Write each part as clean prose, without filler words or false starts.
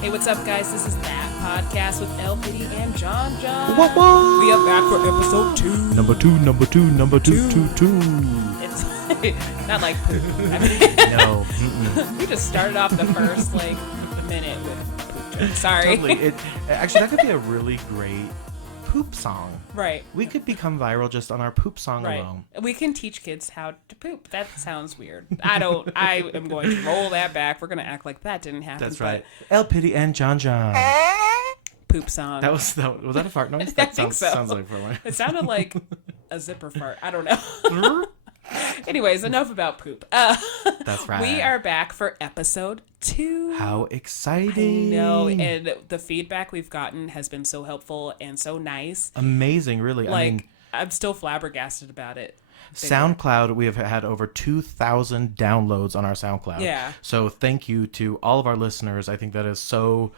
Hey, what's up, guys? This is That Podcast with LPiddy and John. What? We are back for episode 2. Number two. It's not like poop. I mean, No. we just started off the first, minute with poop jokes. Sorry. Totally. Actually, that could be a really great poop song. Right. We could become viral just on our poop song Right. alone. We can teach kids how to poop. That sounds weird. I am going to roll that back. We're going to act like that didn't happen. That's right. LPiddy and John. Poop song. Was that a fart noise? I That think so. sounds like for one. It sounded like a zipper fart. I don't know. Anyways, enough about poop. That's right. We are back for episode 2. How exciting. I know, and the feedback we've gotten has been so helpful and so nice. Amazing, really. I mean, I'm still flabbergasted about it. SoundCloud, we have had over 2,000 downloads on our SoundCloud. Yeah. So thank you to all of our listeners. I think that is so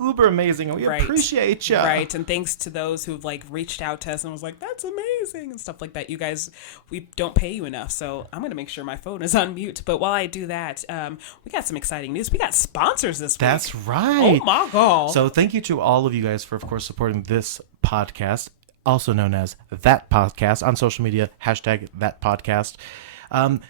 uber amazing, and we appreciate you. Right, and thanks to those who've reached out to us and was like, that's amazing and stuff like that. You guys, we don't pay you enough, so I'm going to make sure my phone is on mute. But while I do that, we got some exciting news. We got sponsors this week. That's right. Oh my God. So thank you to all of you guys for, of course, supporting this podcast, also known as That Podcast, on social media, #That Podcast. So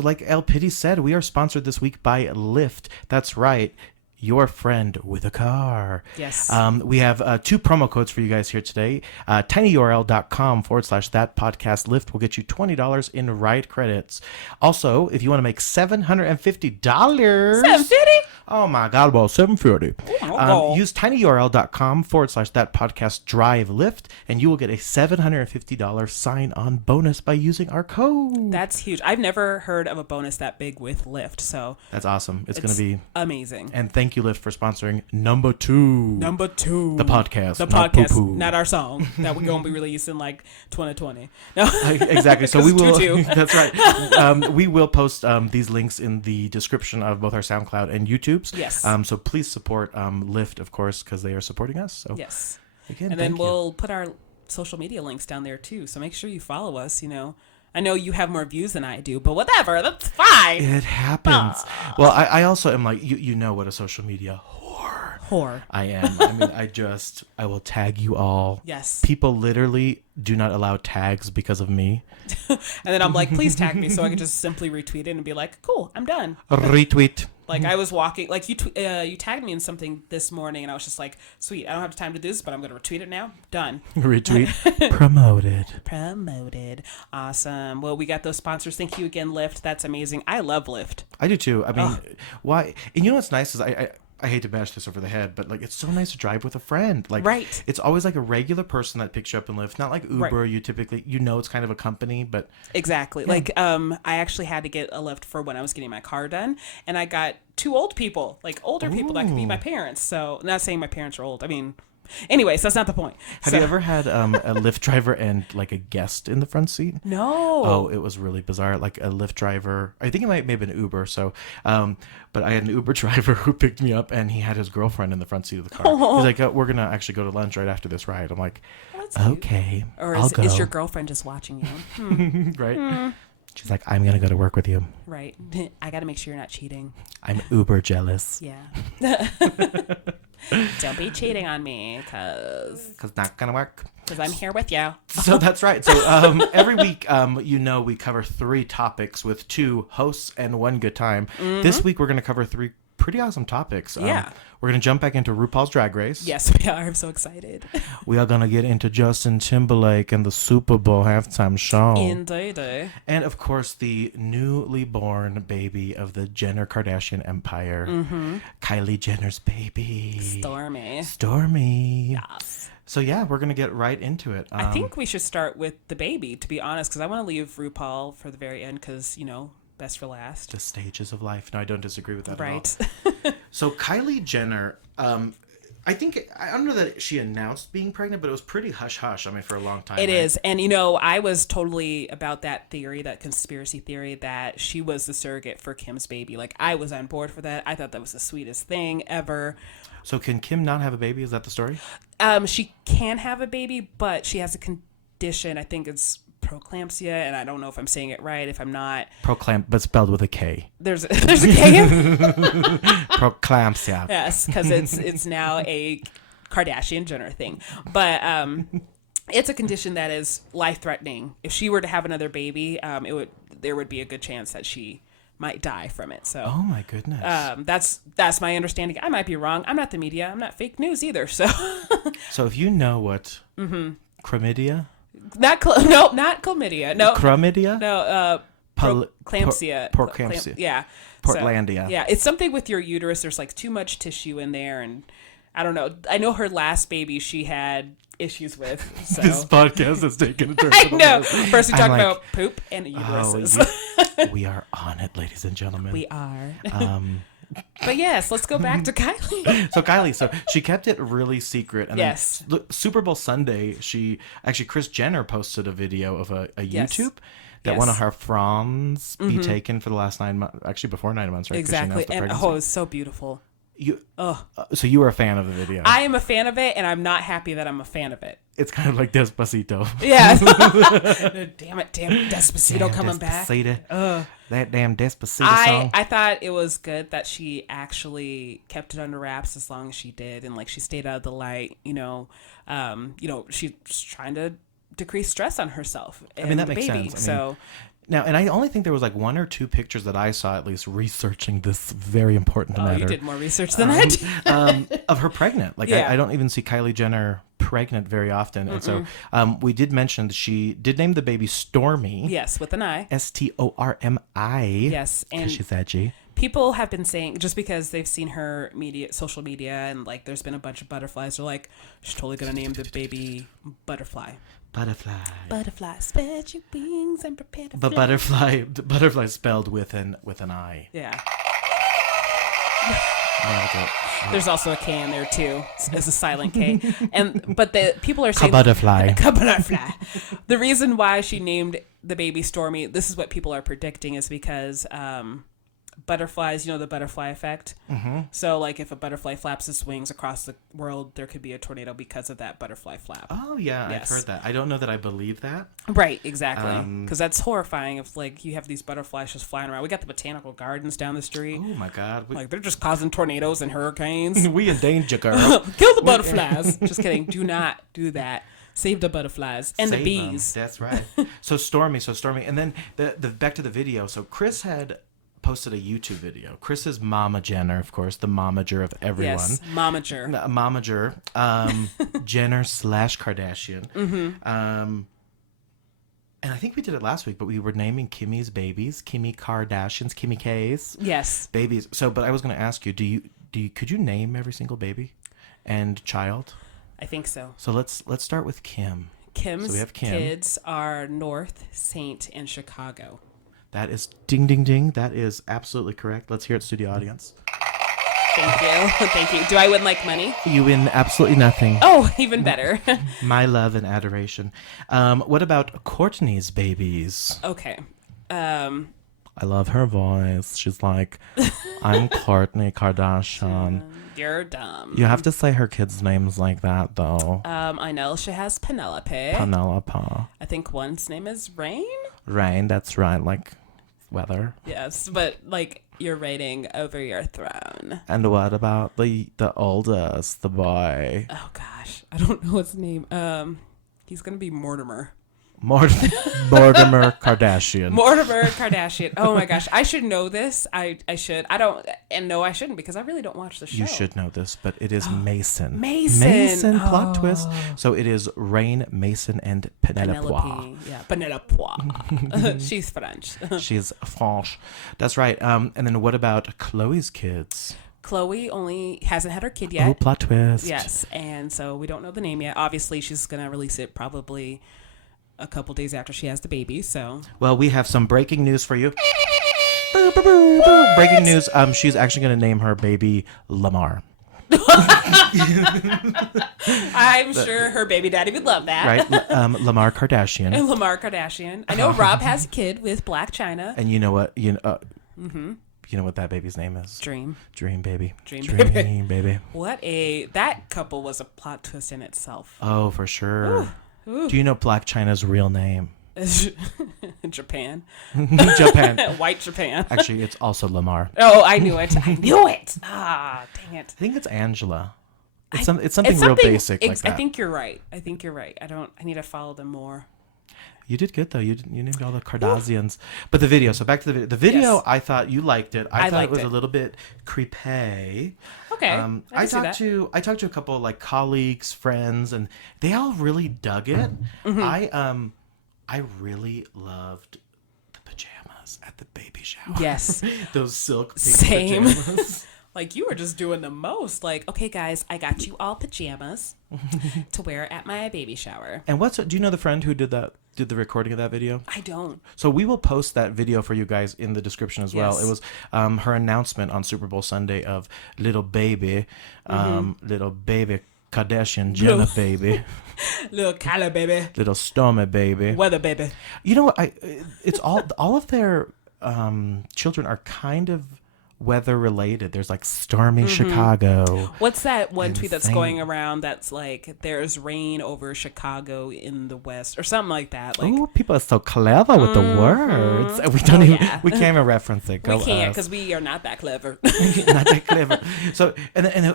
like LPiddy said, we are sponsored this week by Lyft. That's right. Your friend with a car. Yes. We have 2 promo codes for you guys here today. tinyurl.com/that podcast Lyft will get you $20 in ride credits. Also, if you want to make $750. $750? Oh my God, well, $750. Oh. Use tinyurl.com/that podcast drive Lyft, and you will get a $750 sign-on bonus by using our code. That's huge. I've never heard of a bonus that big with Lyft, so That's awesome. It's going to be amazing. And thank you, Lyft, for sponsoring number 2. The podcast. The not podcast, poo-poo. not our song that we're going to be releasing 2020. No. Exactly. So we will. Tutu. That's right. We will post these links in the description of both our SoundCloud and YouTube's. Yes. So please support Lyft, of course, because they are supporting us. So Yes. again, And then thank you. we'll put our social media links down there too. So make sure you follow us. I know you have more views than I do, but whatever. That's fine. It happens. Well, I also am like, you know what a social media Whore. I am. I mean, I will tag you all. Yes. People literally do not allow tags because of me. And then I'm like, please tag me so I can just simply retweet it and be like, cool, I'm done. Retweet. I was walking, you tagged me in something this morning, and I was just like, sweet, I don't have time to do this, but I'm going to retweet it now. Done. Retweet. Promoted. Awesome. Well, we got those sponsors. Thank you again, Lyft. That's amazing. I love Lyft. I do too. I mean, why? And you know what's nice is I hate to bash this over the head, but it's so nice to drive with a friend. Right. It's always a regular person that picks you up in Lyft, not like Uber. Right. You typically, it's kind of a company, but Exactly. Yeah. I actually had to get a Lyft for when I was getting my car done, and I got 2 old people, older people that could be my parents. So, not saying my parents are old. I mean, anyways, that's not the point. Have you ever had a Lyft driver and a guest in the front seat? No. Oh, it was really bizarre. Like a Lyft driver, I think it may have been Uber. So, but I had an Uber driver who picked me up, and he had his girlfriend in the front seat of the car. Oh. He's like, we're gonna actually go to lunch right after this ride. I'm like, That's cute. okay, Or I'll go. is your girlfriend just watching you? Right? She's like, I'm gonna go to work with you. Right. I got to make sure you're not cheating. I'm uber jealous. Yeah. Don't be cheating on me, because Not gonna work. I'm here with you. So that's right. So every week, we cover 3 topics with 2 hosts and 1 good time. Mm-hmm. This week, we're going to cover 3 pretty awesome topics. Yeah. We're going to jump back into RuPaul's Drag Race. Yes, we are. I'm so excited. We are going to get into Justin Timberlake and the Super Bowl Halftime Show. Indeed. And, of course, the newly born baby of the Jenner Kardashian empire, Kylie Jenner's baby. Stormi. Yes. So, yeah, we're going to get right into it. I think we should start with the baby, to be honest, because I want to leave RuPaul for the very end because, best for last. The stages of life. No, I don't disagree with that Right. at all. So Kylie Jenner, I don't know that she announced being pregnant, but it was pretty hush-hush, for a long time. It is. And, I was totally about that theory, that conspiracy theory that she was the surrogate for Kim's baby. I was on board for that. I thought that was the sweetest thing ever. So can Kim not have a baby? Is that the story? She can have a baby, but she has a condition. I think it's preeclampsia, and I don't know if I'm saying it right. If I'm not, But spelled with a K. there's a K. Preeclampsia. Yes, because it's now a Kardashian Jenner thing, but it's a condition that is life threatening. If she were to have another baby, there would be a good chance that she might die from it. So, Oh my goodness. that's my understanding. I might be wrong. I'm not the media. I'm not fake news either. So, So if you know what chlamydia, not chlamydia. No, chlamydia, no. Pol- Preeclampsia. Porclampsia. Yeah. Portlandia. So, yeah, it's something with your uterus. There's like too much tissue in there, and I don't know. I know her last baby she had issues with. So. This podcast has taken a turn. I know. First we talk like, about poop and uteruses. We are on it, ladies and gentlemen. We are. But yes, let's go back to Kylie. So Kylie, she kept it really secret. And Yes. then Super Bowl Sunday, Kris Jenner posted a video of a Yes. YouTube that Yes. one of her fronds be taken for the last 9 months, actually before 9 months, right? 'Cause she announced Exactly. the And pregnancy. it was so beautiful. So you were a fan of the video. I am a fan of it, and I'm not happy that I'm a fan of it. It's kind of like Despacito. Yeah. Damn it, Despacito coming back. That damn Despacito song. I thought it was good that she actually kept it under wraps as long as she did, and like she stayed out of the light. She's trying to decrease stress on herself. And that the makes baby. sense. So Now, and I only think there was like 1 or 2 pictures that I saw, at least researching this very important matter. you did more research than I did. Of her pregnant. Like, Yeah. I don't even see Kylie Jenner pregnant very often. And so we did mention that she did name the baby Stormi. Yes, with an I. Stormi. Yes, and Because she's edgy. people have been saying, just because they've seen her social media, and like there's been a bunch of butterflies, they're like, she's totally gonna name the baby Butterfly. Butterfly, spread your wings and prepare to But fly. butterfly spelled with an I. Yeah. Yeah, There's also a K in there too. It's a silent K. But the people are saying Butterfly. Butterfly. The reason why she named the baby Stormi, this is what people are predicting, is because butterflies, the butterfly effect. Mm-hmm. So like if a butterfly flaps its wings across the world, there could be a tornado because of that butterfly flap. Oh yeah, Yes. I've heard that. I don't know that I believe that. Right, exactly. Because that's horrifying if like you have these butterflies just flying around. We got the botanical gardens down the street. Oh my God. Like they're just causing tornadoes and hurricanes. We in danger, girl. Kill the butterflies. Just kidding. Do not do that. Save the butterflies and Save the them. bees. That's right. So Stormi, and then the back to the video. So Kris had posted a YouTube video. Kris is Mama Jenner, of course, the momager of everyone. Yes, momager. Momager, Jenner / Kardashian. Mm-hmm. And I think we did it last week, but we were naming Kimmy's babies, Kimmy Kardashian's, Kimmy K's. Yes. Babies. So, but I was going to ask you, could you name every single baby and child? I think so. So let's start with Kim. Kim's So we have Kim. kids are North, Saint, and Chicago. That is ding, ding, ding. That is absolutely correct. Let's hear it, studio audience. Thank you. Thank you. Do I win like money? You win absolutely nothing. Oh, even better. My love and adoration. What about Courtney's babies? Okay. I love her voice. She's like, I'm Kourtney Kardashian. You're dumb. You have to say her kids' names like that, though. I know she has Penelope. Penelope. I think one's name is Rain. Rain, that's right, like weather. Yes, but like you're reigning over your throne. And what about the oldest, the boy? Oh gosh, I don't know his name. He's gonna be Mortimer. Mortimer Kardashian. Mortimer Kardashian. Oh my gosh, I should know this. I should. I don't, and no, I shouldn't, because I really don't watch the show. You should know this, but it is Mason. Mason. Plot twist. So it is Rain, Mason, and Penelope. Yeah, Penelope. She's French. She's French. That's right. And then what about Chloe's kids? Chloe only hasn't had her kid yet. Oh, plot twist. Yes, and so we don't know the name yet. Obviously, she's gonna release it probably a couple days after she has the baby. So, well, we have some breaking news for you. Breaking news. She's actually going to name her baby Lamar. I'm sure her baby daddy would love that. Right? Lamar Kardashian. And Lamar Kardashian. I know Rob has a kid with Blac Chyna. And you know what? You know what that baby's name is? Dream baby. Dream baby. That couple was a plot twist in itself. Oh, for sure. Ooh. Do you know Blac Chyna's real name? Japan. Japan. White Japan. Actually, it's also Lamar. Oh, I knew it. I knew it. Ah, dang it. I think it's Angela. It's something real basic like that. I think you're right. I need to follow them more. You did good though. You named all the Kardashians. But the video. So back to the video. The video. Yes. I thought you liked it. I thought it was a little bit creepy. Okay. I talked to a couple like colleagues, friends, and they all really dug it. Mm-hmm. I really loved the pajamas at the baby shower. Yes. Those silk pink Same. pajamas. Like, you were just doing the most. Like, okay, guys, I got you all pajamas to wear at my baby shower. And do you know the friend who did the recording of that video? I don't. So we will post that video for you guys in the description as well. It was her announcement on Super Bowl Sunday of little baby Kardashian Jenner baby. Little Kylie baby. Little Stormi baby. Weather baby. You know what? It's all of their children are kind of weather related. There's like stormy Chicago. What's that one tweet that's going around that's like there's rain over Chicago in the west or something like that? Like, oh, people are so clever with the words. We can't even reference it. We can't because we are not that clever. Not that clever. So and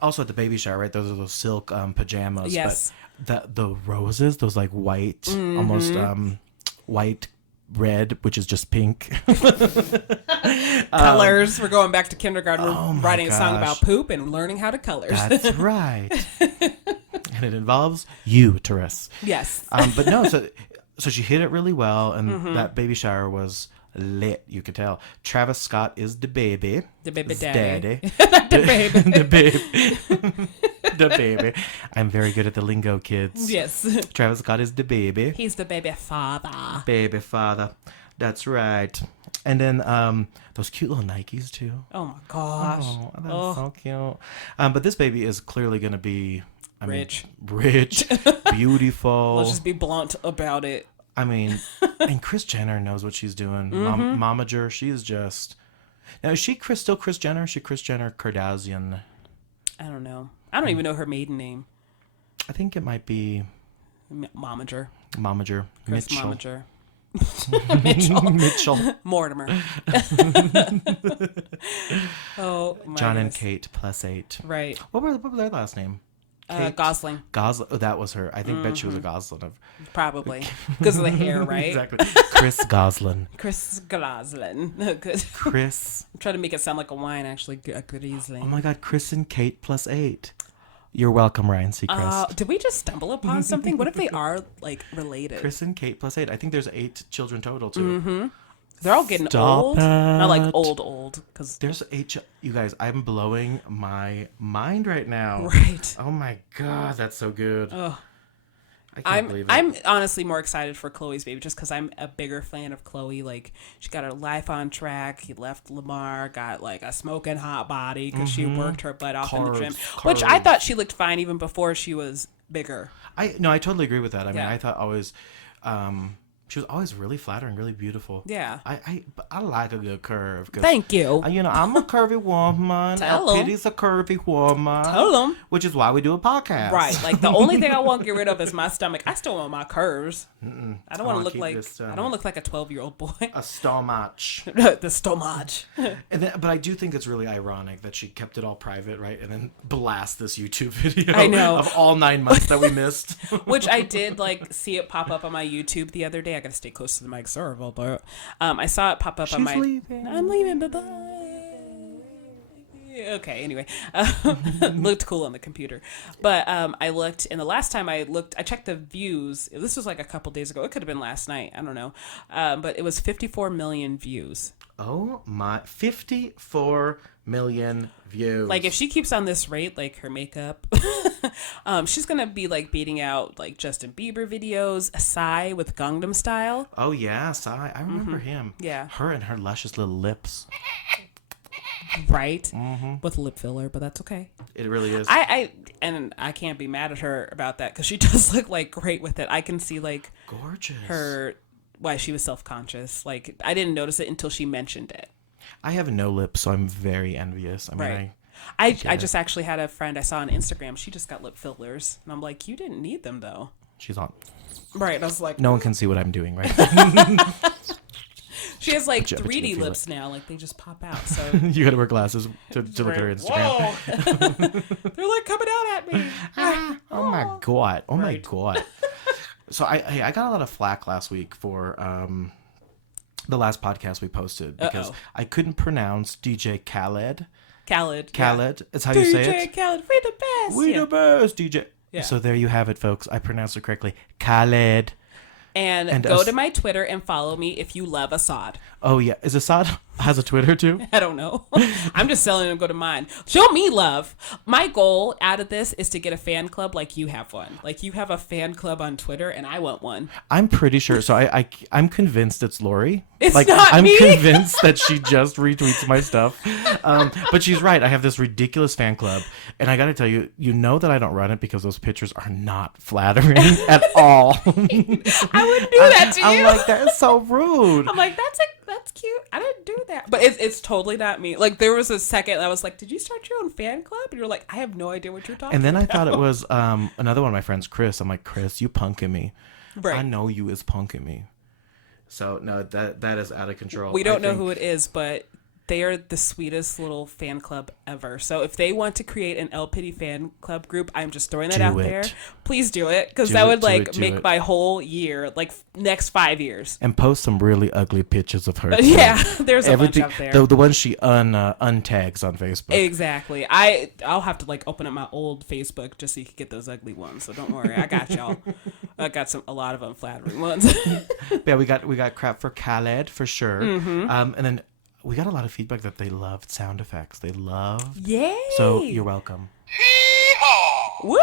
also at the baby shower, right? Those are those silk pajamas. Yes. But the roses, those like white, almost white. Red, which is just pink. Colors. We're going back to kindergarten. We're writing a song about poop and learning how to colors. That's right. And it involves uterus. Yes. But no, so she hit it really well, and that baby shower was lit. You could tell. Travis Scott is the baby. The baby daddy. The baby. The baby. The baby. I'm very good at the lingo, kids. Yes. Travis Scott is the baby. He's the baby father. Baby father. That's right. And then those cute little Nikes too. Oh my gosh. Oh, that's so cute. But this baby is clearly going to be rich, beautiful. Let's just be blunt about it. I mean, and Kris Jenner knows what she's doing. Momager, she is just. Now, is she still Kris Jenner? Or is she Kris Jenner Kardashian? I don't know. I don't even know her maiden name. I think it might be Momager. Kris Mitchell. Momager. Mitchell. Mortimer. Oh, my John goodness. and Kate +8. Right. What was their last name? Gosling. Gosling. Oh, that was her. I think bet she was a Gosling. Probably. Because of the hair, right? Exactly. Chris Gosling. Chris Gosling. Good. Chris. I'm trying to make it sound like a wine, actually. Riesling. Oh my God, Chris and Kate +8. You're welcome, Ryan Seacrest. Did we just stumble upon something? What if they are, like, related? Chris and Kate +8. I think there's 8 children total, too. Mm-hmm. They're all getting Stop old. It. Not like old. Cause there's 8. You guys, I'm blowing my mind right now. Right. Oh my God, that's so good. Oh. I can't believe it. I'm honestly more excited for Chloe's baby just because I'm a bigger fan of Chloe. Like, she got her life on track. He left Lamar, got like a smoking hot body because she worked her butt off in the gym, which I thought she looked fine even before she was bigger. I totally agree with that. I mean, I thought always, she was always really flattering, really beautiful. Yeah. I like a good curve. Thank you. I'm a curvy woman. LPiddy's a curvy woman. Tell them. Which is why we do a podcast. Right. Like, the only thing I won't get rid of is my stomach. I still want my curves. I don't want to look like I don't want to look like a 12-year-old boy. A stomach. The stomach. But I do think it's really ironic that she kept it all private, right? And then blast this YouTube video. I know. Of all 9 months that we missed. Which I did see it pop up on my YouTube the other day. I gotta stay close to the mic, sorry about that. I saw it pop up on my. Leaving. I'm leaving. Bye bye. Okay. Anyway, looked cool on the computer, but I looked, and the last time I looked, I checked the views. This was like a couple days ago. It could have been last night. I don't know, but it was 54 million views. Oh my! 54 million views. Like, if she keeps on this rate, like her makeup, she's gonna be like beating out like Justin Bieber videos, Psy with Gangnam Style. Oh yeah, Psy. I remember him. Yeah. Her and her luscious little lips. Right. With lip filler, but that's okay. It really is. I can't be mad at her about that because she does look like great with it. I can see like gorgeous why she was self-conscious. Like, I didn't notice it until she mentioned it. I have no lips, so I'm very envious. I mean, right. I just actually had a friend I saw on Instagram. She just got lip fillers, and I'm like, you didn't need them though. She's on. Right. I was like, No one can see what I'm doing right now. She has like 3D lips now. Like they just pop out. So You gotta wear glasses to look at her Instagram. Whoa. They're like coming out at me. Oh my god. Oh my god. So I got a lot of flack last week for the last podcast we posted because I couldn't pronounce DJ Khaled. Khaled. Yeah. It's how you say it. DJ Khaled, we the best. We the best, DJ. Yeah. So there you have it, folks. I pronounced it correctly. Khaled. And go to my Twitter and follow me if you love Assad. Oh, yeah. Is Assad has a Twitter, too? I don't know. I'm just telling him to go to mine. Show me love. My goal out of this is to get a fan club like you have one. Like you have a fan club on Twitter, and I want one. I'm pretty sure. So I'm convinced it's Lori. It's not me. I'm convinced that she just retweets my stuff. But she's right. I have this ridiculous fan club. And I got to tell you, you know that I don't run it because those pictures are not flattering at all. I wouldn't do that to you. I'm like, that is so rude. I'm like, that's cute. I didn't do that. But it's totally not me. Like, there was a second I was like, did you start your own fan club? And you're like, I have no idea what you're talking about. And then I thought it was another one of my friends, Chris. I'm like, Chris, you punking me. Right. I know you is punking me. So, no, that is out of control. We don't know who it is, but they are the sweetest little fan club ever. So if they want to create an LPiddy fan club group, I'm just throwing that out there. Please do it, because that would make my whole year, like next 5 years. And post some really ugly pictures of her. Yeah, there's a bunch out there. The ones she untags on Facebook. Exactly. I'll have to like open up my old Facebook just so you can get those ugly ones. So don't worry, I got y'all. I got a lot of unflattering ones. Yeah, we got crap for Khaled for sure. Mm-hmm. And then we got a lot of feedback that they loved sound effects. They loved. Yay! So you're welcome. Woo!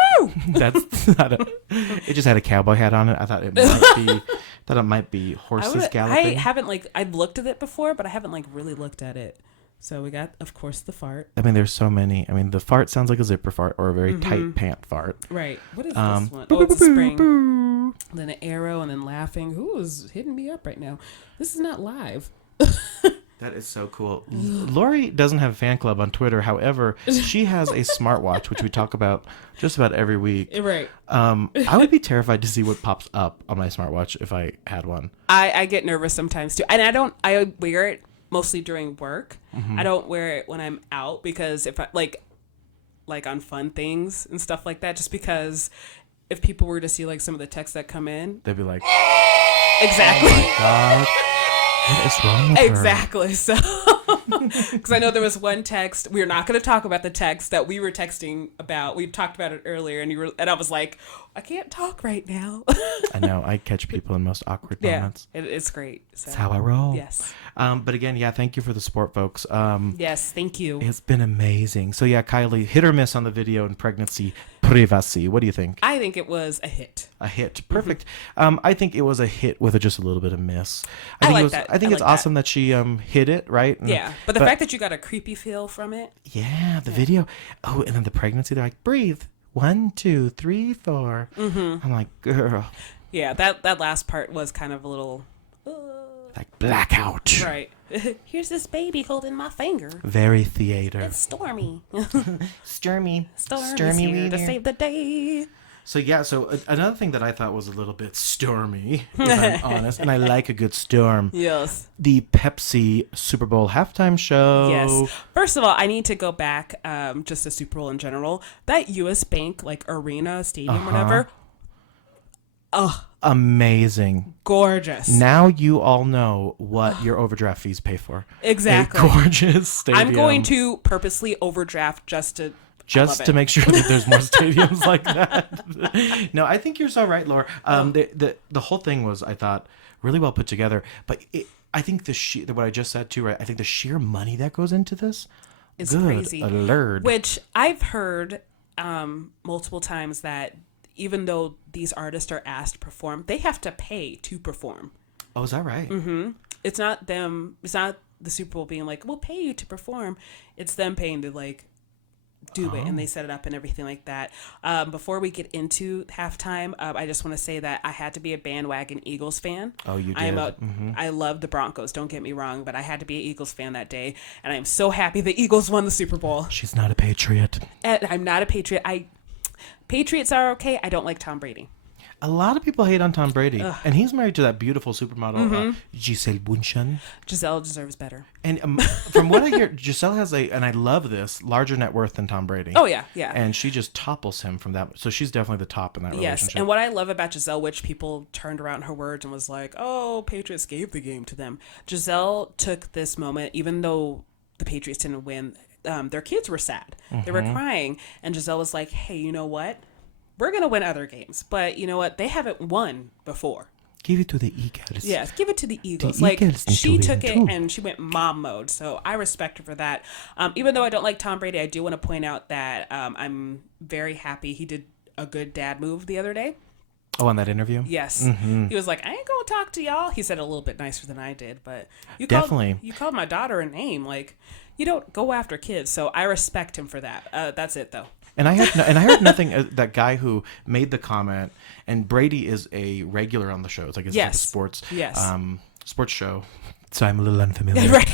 It just had a cowboy hat on it. I thought it might be horses galloping. I've looked at it before, but I haven't like really looked at it. So we got, of course, the fart. I mean, there's so many. I mean, the fart sounds like a zipper fart or a very tight pant fart. Right. What is this one? Oh, it's a spring. Then an arrow, and then laughing. Who is hitting me up right now? This is not live. That is so cool. Lori doesn't have a fan club on Twitter. However, she has a smartwatch, which we talk about just about every week. Right. I would be terrified to see what pops up on my smartwatch if I had one. I get nervous sometimes too. And I wear it mostly during work. Mm-hmm. I don't wear it when I'm out because if I like on fun things and stuff like that, just because if people were to see like some of the texts that come in, they'd be like, exactly. Oh my God. What is wrong with her? Exactly. So, because I know there was one text. We're not going to talk about the text that we were texting about. We talked about it earlier, and I was like, I can't talk right now. I know. I catch people in most awkward moments. Yeah, it's great. So. That's how I roll. Yes. But again, yeah, thank you for the support, folks. Yes, thank you. It's been amazing. So yeah, Kylie, hit or miss on the video and pregnancy privacy. What do you think? I think it was a hit. A hit. Perfect. Mm-hmm. I think it was a hit with just a little bit of miss. I think it's awesome that she hit it, right? Yeah. But the fact that you got a creepy feel from it. Yeah, the video. Oh, and then the pregnancy, they're like, breathe. 1, 2, 3, 4. Mm-hmm. I'm like, girl. Yeah, that last part was kind of a little like blackout. Right. Here's this baby holding my finger. Very theater. It's Stormi. Stormi's here to save the day. So yeah, another thing that I thought was a little bit stormy, if I'm honest, and I like a good storm. Yes. The Pepsi Superbowl Halftime Show. Yes. First of all, I need to go back just to Super Bowl in general. That U.S. Bank like arena, stadium, whatever. Amazing. Gorgeous. Now you all know what your overdraft fees pay for. Exactly. A gorgeous stadium. I'm going to purposely overdraft just to make sure that there's more stadiums like that. No, I think you're so right, Laura. The whole thing was, I thought, really well put together. But I think what I just said too, right? I think the sheer money that goes into this is crazy. Alert. Which I've heard multiple times that even though these artists are asked to perform, they have to pay to perform. Oh, is that right? Mm-hmm. It's not them. It's not the Super Bowl being like, we'll pay you to perform. It's them paying to like do it, and they set it up and everything like that. Before we get into halftime, I just want to say that I had to be a bandwagon Eagles fan. Oh, you did? I love the Broncos, don't get me wrong, but I had to be an Eagles fan that day, and I'm so happy the Eagles won the Super Bowl. She's not a patriot. And I'm not a patriot. Patriots are okay. I don't like Tom Brady. A lot of people hate on Tom Brady, and he's married to that beautiful supermodel, Gisele Bündchen. Giselle deserves better. And from what I hear, Giselle has and I love this, larger net worth than Tom Brady. Oh, yeah, yeah. And she just topples him from that. So she's definitely the top in that relationship. Yes, and what I love about Giselle, which people turned around her words and was like, oh, Patriots gave the game to them. Giselle took this moment, even though the Patriots didn't win, their kids were sad. They were crying. And Giselle was like, hey, you know what? We're going to win other games. But you know what? They haven't won before. Give it to the Eagles. Yes, give it to the Eagles. The Eagles she need to took win it too. and she went mom mode. So I respect her for that. Even though I don't like Tom Brady, I do want to point out that I'm very happy he did a good dad move the other day. Oh, on that interview? Yes. He was like, I ain't going to talk to y'all. He said it a little bit nicer than I did. But you Definitely. You called my daughter a name. Like, you don't go after kids. So I respect him for that. That's it, though. And I heard nothing. That guy who made the comment, and Brady is a regular on the show. It's like it's like a sports show. So I'm a little unfamiliar. Right.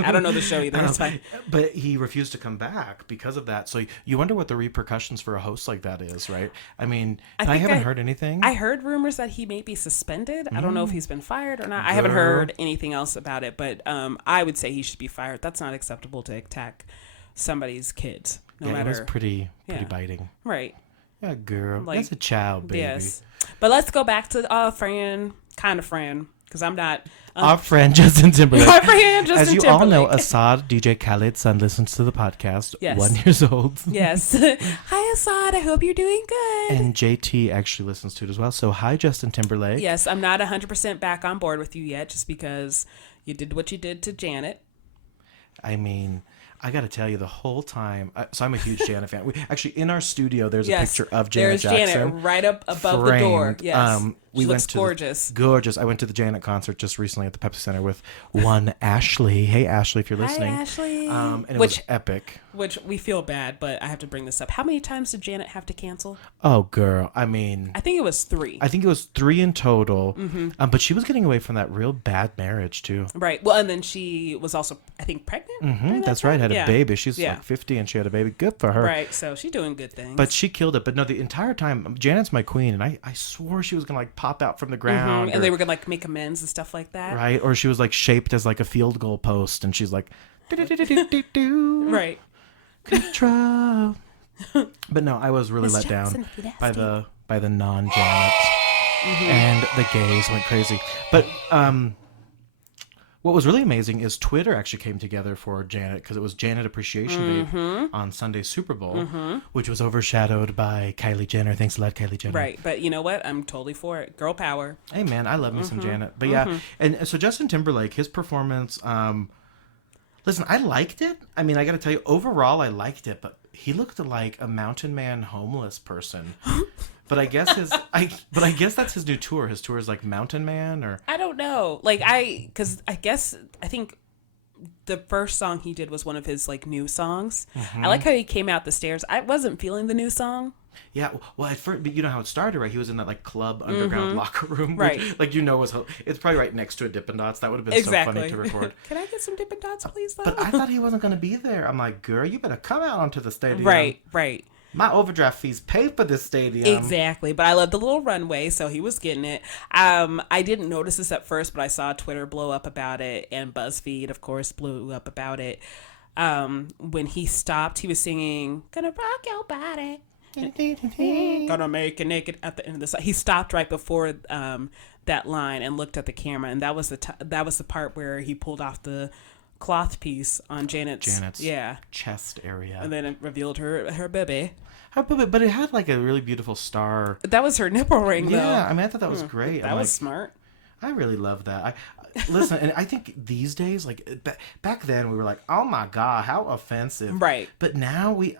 I don't know the show either. It's fine. But he refused to come back because of that. So you wonder what the repercussions for a host like that is, right? I mean, I haven't heard anything. I heard rumors that he may be suspended. I don't know if he's been fired or not. I haven't heard anything else about it. But I would say he should be fired. That's not acceptable to attack somebody's kids. No matter. It was pretty biting. Right. Yeah, girl. That's a child, baby. Yes. But let's go back to our friend, because I'm not. Our friend Justin Timberlake. Our friend Justin As you Timberlake. all know, Assad, DJ Khaled's son, listens to the podcast. Yes. 1 year old. Yes. Hi, Assad. I hope you're doing good. And JT actually listens to it as well. So hi, Justin Timberlake. Yes, I'm not 100% back on board with you yet, just because you did what you did to Janet. I mean, I got to tell you, the whole time, so I'm a huge Janet fan. We actually, in our studio, there's a picture of Janet Jackson. There's Janet right up above framed. the door. Yes. She looks gorgeous. Gorgeous. I went to the Janet concert just recently at the Pepsi Center with one Ashley. Hey, Ashley, if you're listening. Hi, Ashley. And it was epic. Which we feel bad, but I have to bring this up. How many times did Janet have to cancel? Oh, girl. I mean, I think it was 3. I think it was 3 in total. But she was getting away from that real bad marriage, too. Right. Well, and then she was also, I think, pregnant. That's right. Had a baby. She's like 50 and she had a baby. Good for her. Right. So she's doing good things. But she killed it. But no, the entire time, Janet's my queen. And I swore she was going to like pop out from the ground. And they were going to like make amends and stuff like that. Right. Or she was like shaped as like a field goal post. And she's like, right. Control. But no, I was really let down by the non-Janet. And the gays went crazy. But what was really amazing is Twitter actually came together for Janet because it was Janet Appreciation Day on Sunday's Super Bowl, which was overshadowed by Kylie Jenner. Thanks a lot, Kylie Jenner. Right, but you know what? I'm totally for it. Girl power. Hey, man, I love me some Janet. But yeah, and so Justin Timberlake, his performance, listen, I liked it. I mean, I got to tell you, overall, I liked it, but he looked like a mountain man homeless person. But I guess I guess that's his new tour. His tour is like Mountain Man, or I don't know. Like I think the first song he did was one of his like new songs. I like how he came out the stairs. I wasn't feeling the new song. Yeah, well, at first, but you know how it started, right? He was in that like club underground locker room, right? Which, like it's probably right next to a Dippin' Dots. That would have been so funny to record. Can I get some Dippin' Dots, please? Though? But I thought he wasn't going to be there. I'm like, girl, you better come out onto the stadium. Right. My overdraft fees paid for this stadium. Exactly. But I love the little runway, so he was getting it. I didn't notice this at first, but I saw Twitter blow up about it, and BuzzFeed, of course, blew up about it. When he stopped, he was singing, "Gonna rock your body, gonna make it naked" at the end of the song. He stopped right before that line and looked at the camera, and that was the part where he pulled off the cloth piece on Janet's chest area, and then it revealed her baby. But it had like a really beautiful star. That was her nipple ring, though. Yeah, I mean, I thought that was great. That was smart. I really love that. Listen, and I think these days, like back then, we were like, "Oh my God, how offensive!" Right. But now we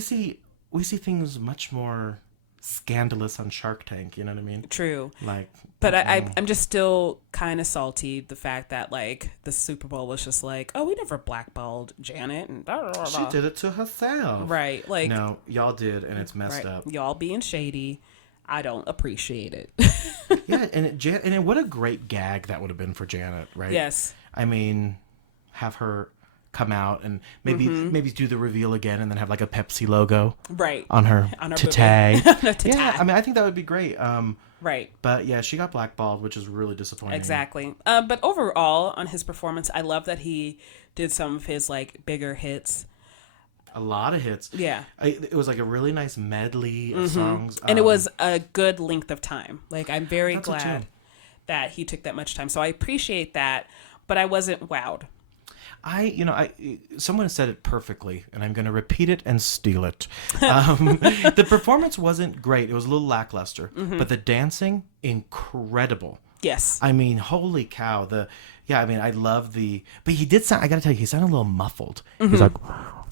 see things much more scandalous on Shark Tank. You know what I mean? True. Like, but I'm just still kind of salty the fact that like the Super Bowl was just like, oh, we never blackballed Janet and blah, blah, blah. She did it to herself. Right. Like, no, y'all did, and it's messed up. Y'all being shady. I don't appreciate it. Yeah, and what a great gag that would have been for Janet, right? Yes. I mean, have her come out and maybe do the reveal again and then have like a Pepsi logo right on her titay. Yeah, I mean, I think that would be great. Right. But yeah, she got blackballed, which is really disappointing. Exactly. But overall, on his performance, I love that he did some of his like bigger hits. A lot of hits. Yeah. It was like a really nice medley of songs. And it was a good length of time. Like, I'm very glad that he took that much time. So I appreciate that, but I wasn't wowed. Someone said it perfectly, and I'm going to repeat it and steal it. The performance wasn't great. It was a little lackluster, but the dancing, incredible. Yes. I mean, holy cow. I love but he did sound, I got to tell you, he sounded a little muffled. He's like,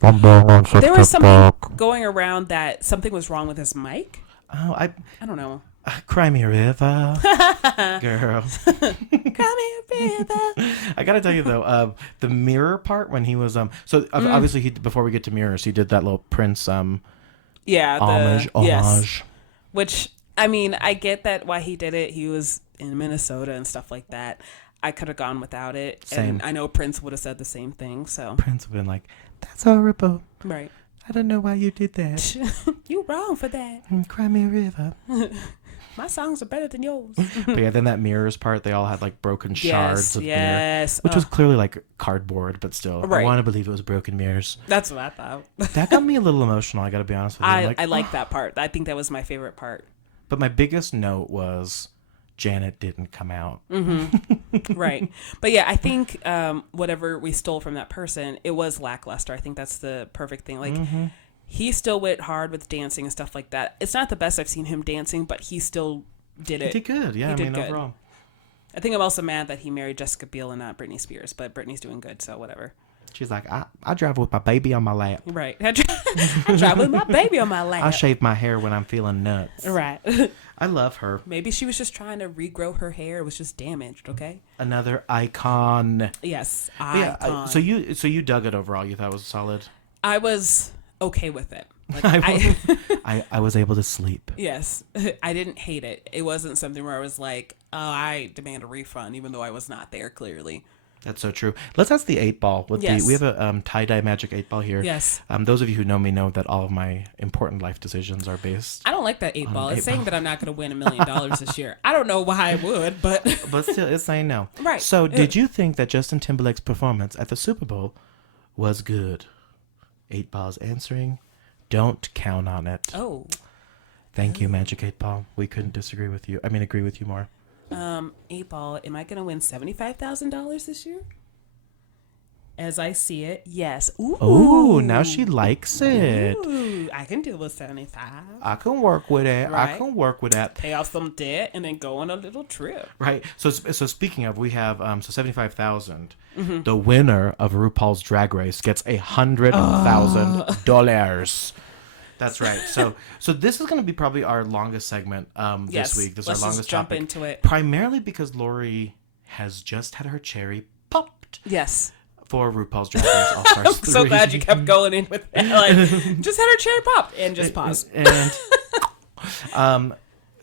there was something going around that something was wrong with his mic. Oh, I don't know. Cry me a river, girl. Cry me a river. I gotta tell you though, the mirror part when he was obviously before we get to mirrors, he did that little Prince homage. Yes. Which, I mean, I get that why he did it. He was in Minnesota and stuff like that. I could have gone without it. Same. And I know Prince would have said the same thing. So Prince would have been like, "That's horrible." Right. I don't know why you did that. You wrong for that. Cry me a river. My songs are better than yours. But yeah, then that mirrors part, they all had like broken shards of mirror, which was clearly like cardboard, but still, right. I want to believe it was broken mirrors. That's what I thought. That got me a little emotional, I gotta be honest with you. I like that part. I think that was my favorite part. But my biggest note was Janet didn't come out. Right. But yeah, I think whatever we stole from that person, it was lackluster. I think that's the perfect thing. Like, he still went hard with dancing and stuff like that. It's not the best I've seen him dancing, but he still did it. He did good. Yeah, good. overall. I think I'm also mad that he married Jessica Biel and not Britney Spears, but Britney's doing good, so whatever. She's like, I drive with my baby on my lap. Right. I drive with my baby on my lap. I shave my hair when I'm feeling nuts. Right. I love her. Maybe she was just trying to regrow her hair. It was just damaged, okay? Another icon. Yes, icon. Yeah, so you dug it overall. You thought it was solid? I was okay with it. Like, I was able to sleep. Yes. I didn't hate it. It wasn't something where I was like, oh, I demand a refund, even though I was not there, clearly. That's so true. Let's ask the 8-ball. We have a tie-dye magic 8-ball here. Yes. Those of you who know me know that all of my important life decisions are based. I don't like that 8-ball. It's saying that I'm not going to win $1 million this year. I don't know why I would, but but still, it's saying no. Right. So, did you think that Justin Timberlake's performance at the Super Bowl was good? 8-ball's answering, don't count on it. Oh. Thank you, Magic 8-ball. We couldn't disagree with you. I mean, agree with you more. 8-ball, am I going to win $75,000 this year? As I see it, yes. Ooh, now she likes it. Ooh, I can deal with 75. I can work with it. Right. I can work with that. Pay off some debt and then go on a little trip. Right. So speaking of, we have $75,000. The winner of RuPaul's Drag Race gets $100,000. That's right. So this is going to be probably our longest segment this week. This is our longest jump topic. Into it. Primarily because Lori has just had her cherry popped. Yes. For RuPaul's Drag Race All Stars 3. I'm so glad you kept going in with that. Like, just had her cherry popped and just paused. And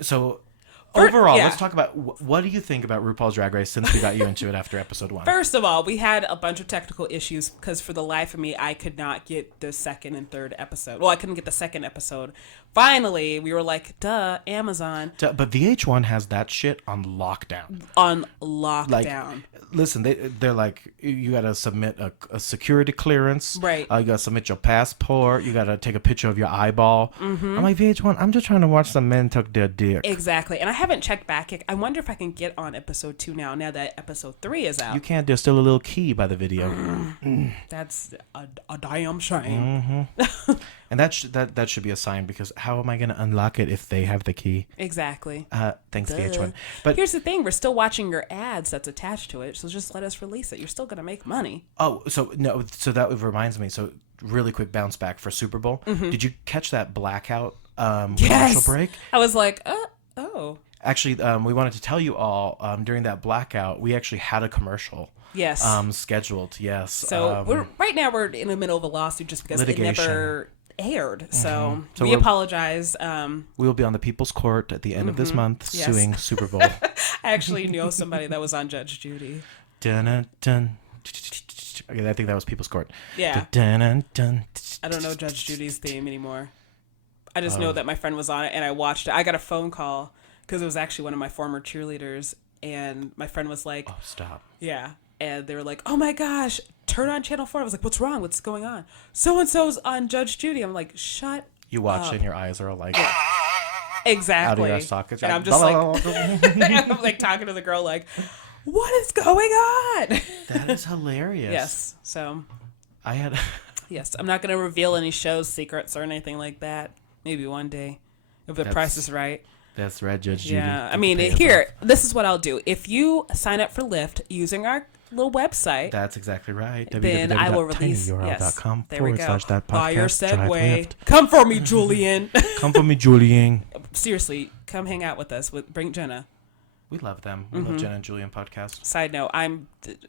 so overall, let's talk about what do you think about RuPaul's Drag Race since we got you into it after episode 1? First of all, we had a bunch of technical issues because for the life of me, I could not get the second and third episode. Well, I couldn't get the second episode. Finally, we were like, duh, Amazon. But VH1 has that shit on lockdown. On lockdown. Like, listen, they're like, you got to submit a security clearance. Right. You got to submit your passport. You got to take a picture of your eyeball. I'm like, VH1, I'm just trying to watch some men tuck their dick. Exactly. And I haven't checked back. I wonder if I can get on episode 2 now that episode 3 is out. You can't. There's still a little key by the video. That's a damn shame. And that should be a sign, because how am I going to unlock it if they have the key? Exactly. Thanks, VH1. But here's the thing. We're still watching your ads that's attached to it, so just let us release it. You're still going to make money. Oh, so that reminds me. So really quick bounce back for Super Bowl. Did you catch that blackout commercial break? I was like, oh. Actually, we wanted to tell you all during that blackout, we actually had a commercial. Yes. Scheduled. Yes. So we're in the middle of a lawsuit just because litigation. It never aired. So we apologize. We will be on the People's Court at the end of this month suing Super Bowl. I actually know somebody that was on Judge Judy. Dun, dun. Okay, I think that was People's Court. Yeah. Dun-dun-dun. I don't know Judge Judy's theme anymore. I just know that my friend was on it and I watched it. I got a phone call because it was actually one of my former cheerleaders, and my friend was like, Oh, stop. yeah. And they were like, oh my gosh, turn on Channel 4. I was like, what's wrong? What's going on? So-and-so's on Judge Judy. I'm like, shut You watch up. and your eyes are like Exactly. out of your sockets. And I'm just I'm like talking to the girl like, what is going on? That is hilarious. Yes. So, I had... yes, I'm not going to reveal any shows secrets or anything like that. Maybe one day if the price is right. That's right, Judge Judy. Yeah. I mean, here, this is what I'll do. If you sign up for Lyft using our little website, That's exactly right. then I will release. Yes. .com There we go. /that Buy your podcast, drive Segway. Lyft. Come for me, Julian. Come for me, Julian. Seriously, come hang out with us. Bring Jenna. We love them. We love Jen and Julian podcast. Side note,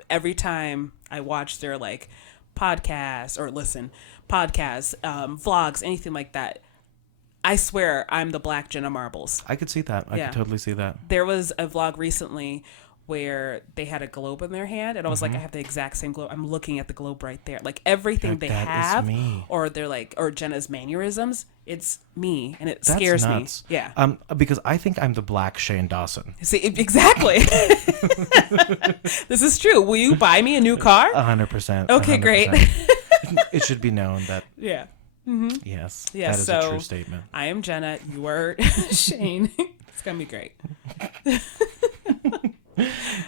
every time I watch their like podcasts or listen podcasts, vlogs, anything like that, I swear I'm the Black Jenna Marbles. I could see that. I Yeah. could totally see that. There was a vlog recently where they had a globe in their hand, and I was like, I have the exact same globe. I'm looking at the globe right there. Like everything Like, they that is have, me. or they're like, or Jenna's mannerisms, it's me, and it That's scares nuts. me. Yeah. Because I think I'm the Black Shane Dawson. See, exactly. This is true. Will you buy me a new car? 100%. Okay, 100%. great. It should be known that, Yeah. yes, Yeah, that is so a true statement. I am Jenna. You are Shane. It's gonna be great.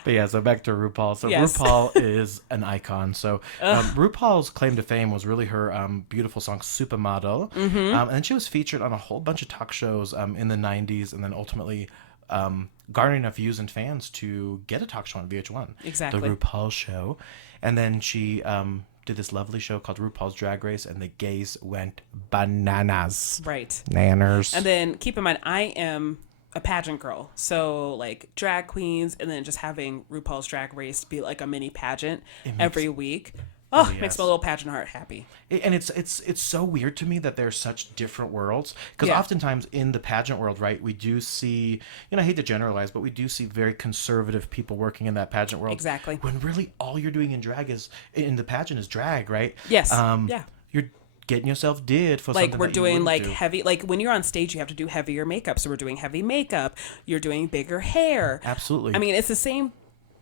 But yeah, so back to RuPaul. So Yes. RuPaul is an icon. So RuPaul's claim to fame was really her beautiful song Supermodel. And then she was featured on a whole bunch of talk shows in the 90s, and then ultimately garnering enough views and fans to get a talk show on VH1. Exactly. The RuPaul show. And then she did this lovely show called RuPaul's Drag Race, and the gays went bananas. Right. Nanners. And then keep in mind, I am a pageant girl. So like drag queens, and then just having RuPaul's Drag Race be like a mini pageant every week. Oh, yes. Makes my little pageant heart happy. And it's so weird to me that they're such different worlds, because Yeah. oftentimes in the pageant world, right, we do see, I hate to generalize, but we do see very conservative people working in that pageant world. Exactly. When really all you're doing in the pageant is drag, right? Yes. Yeah. You're getting yourself did for Like something we're that you doing wouldn't like do. heavy, like when you're on stage, you have to do heavier makeup. So we're doing heavy makeup. You're doing bigger hair. Absolutely. I mean, it's the same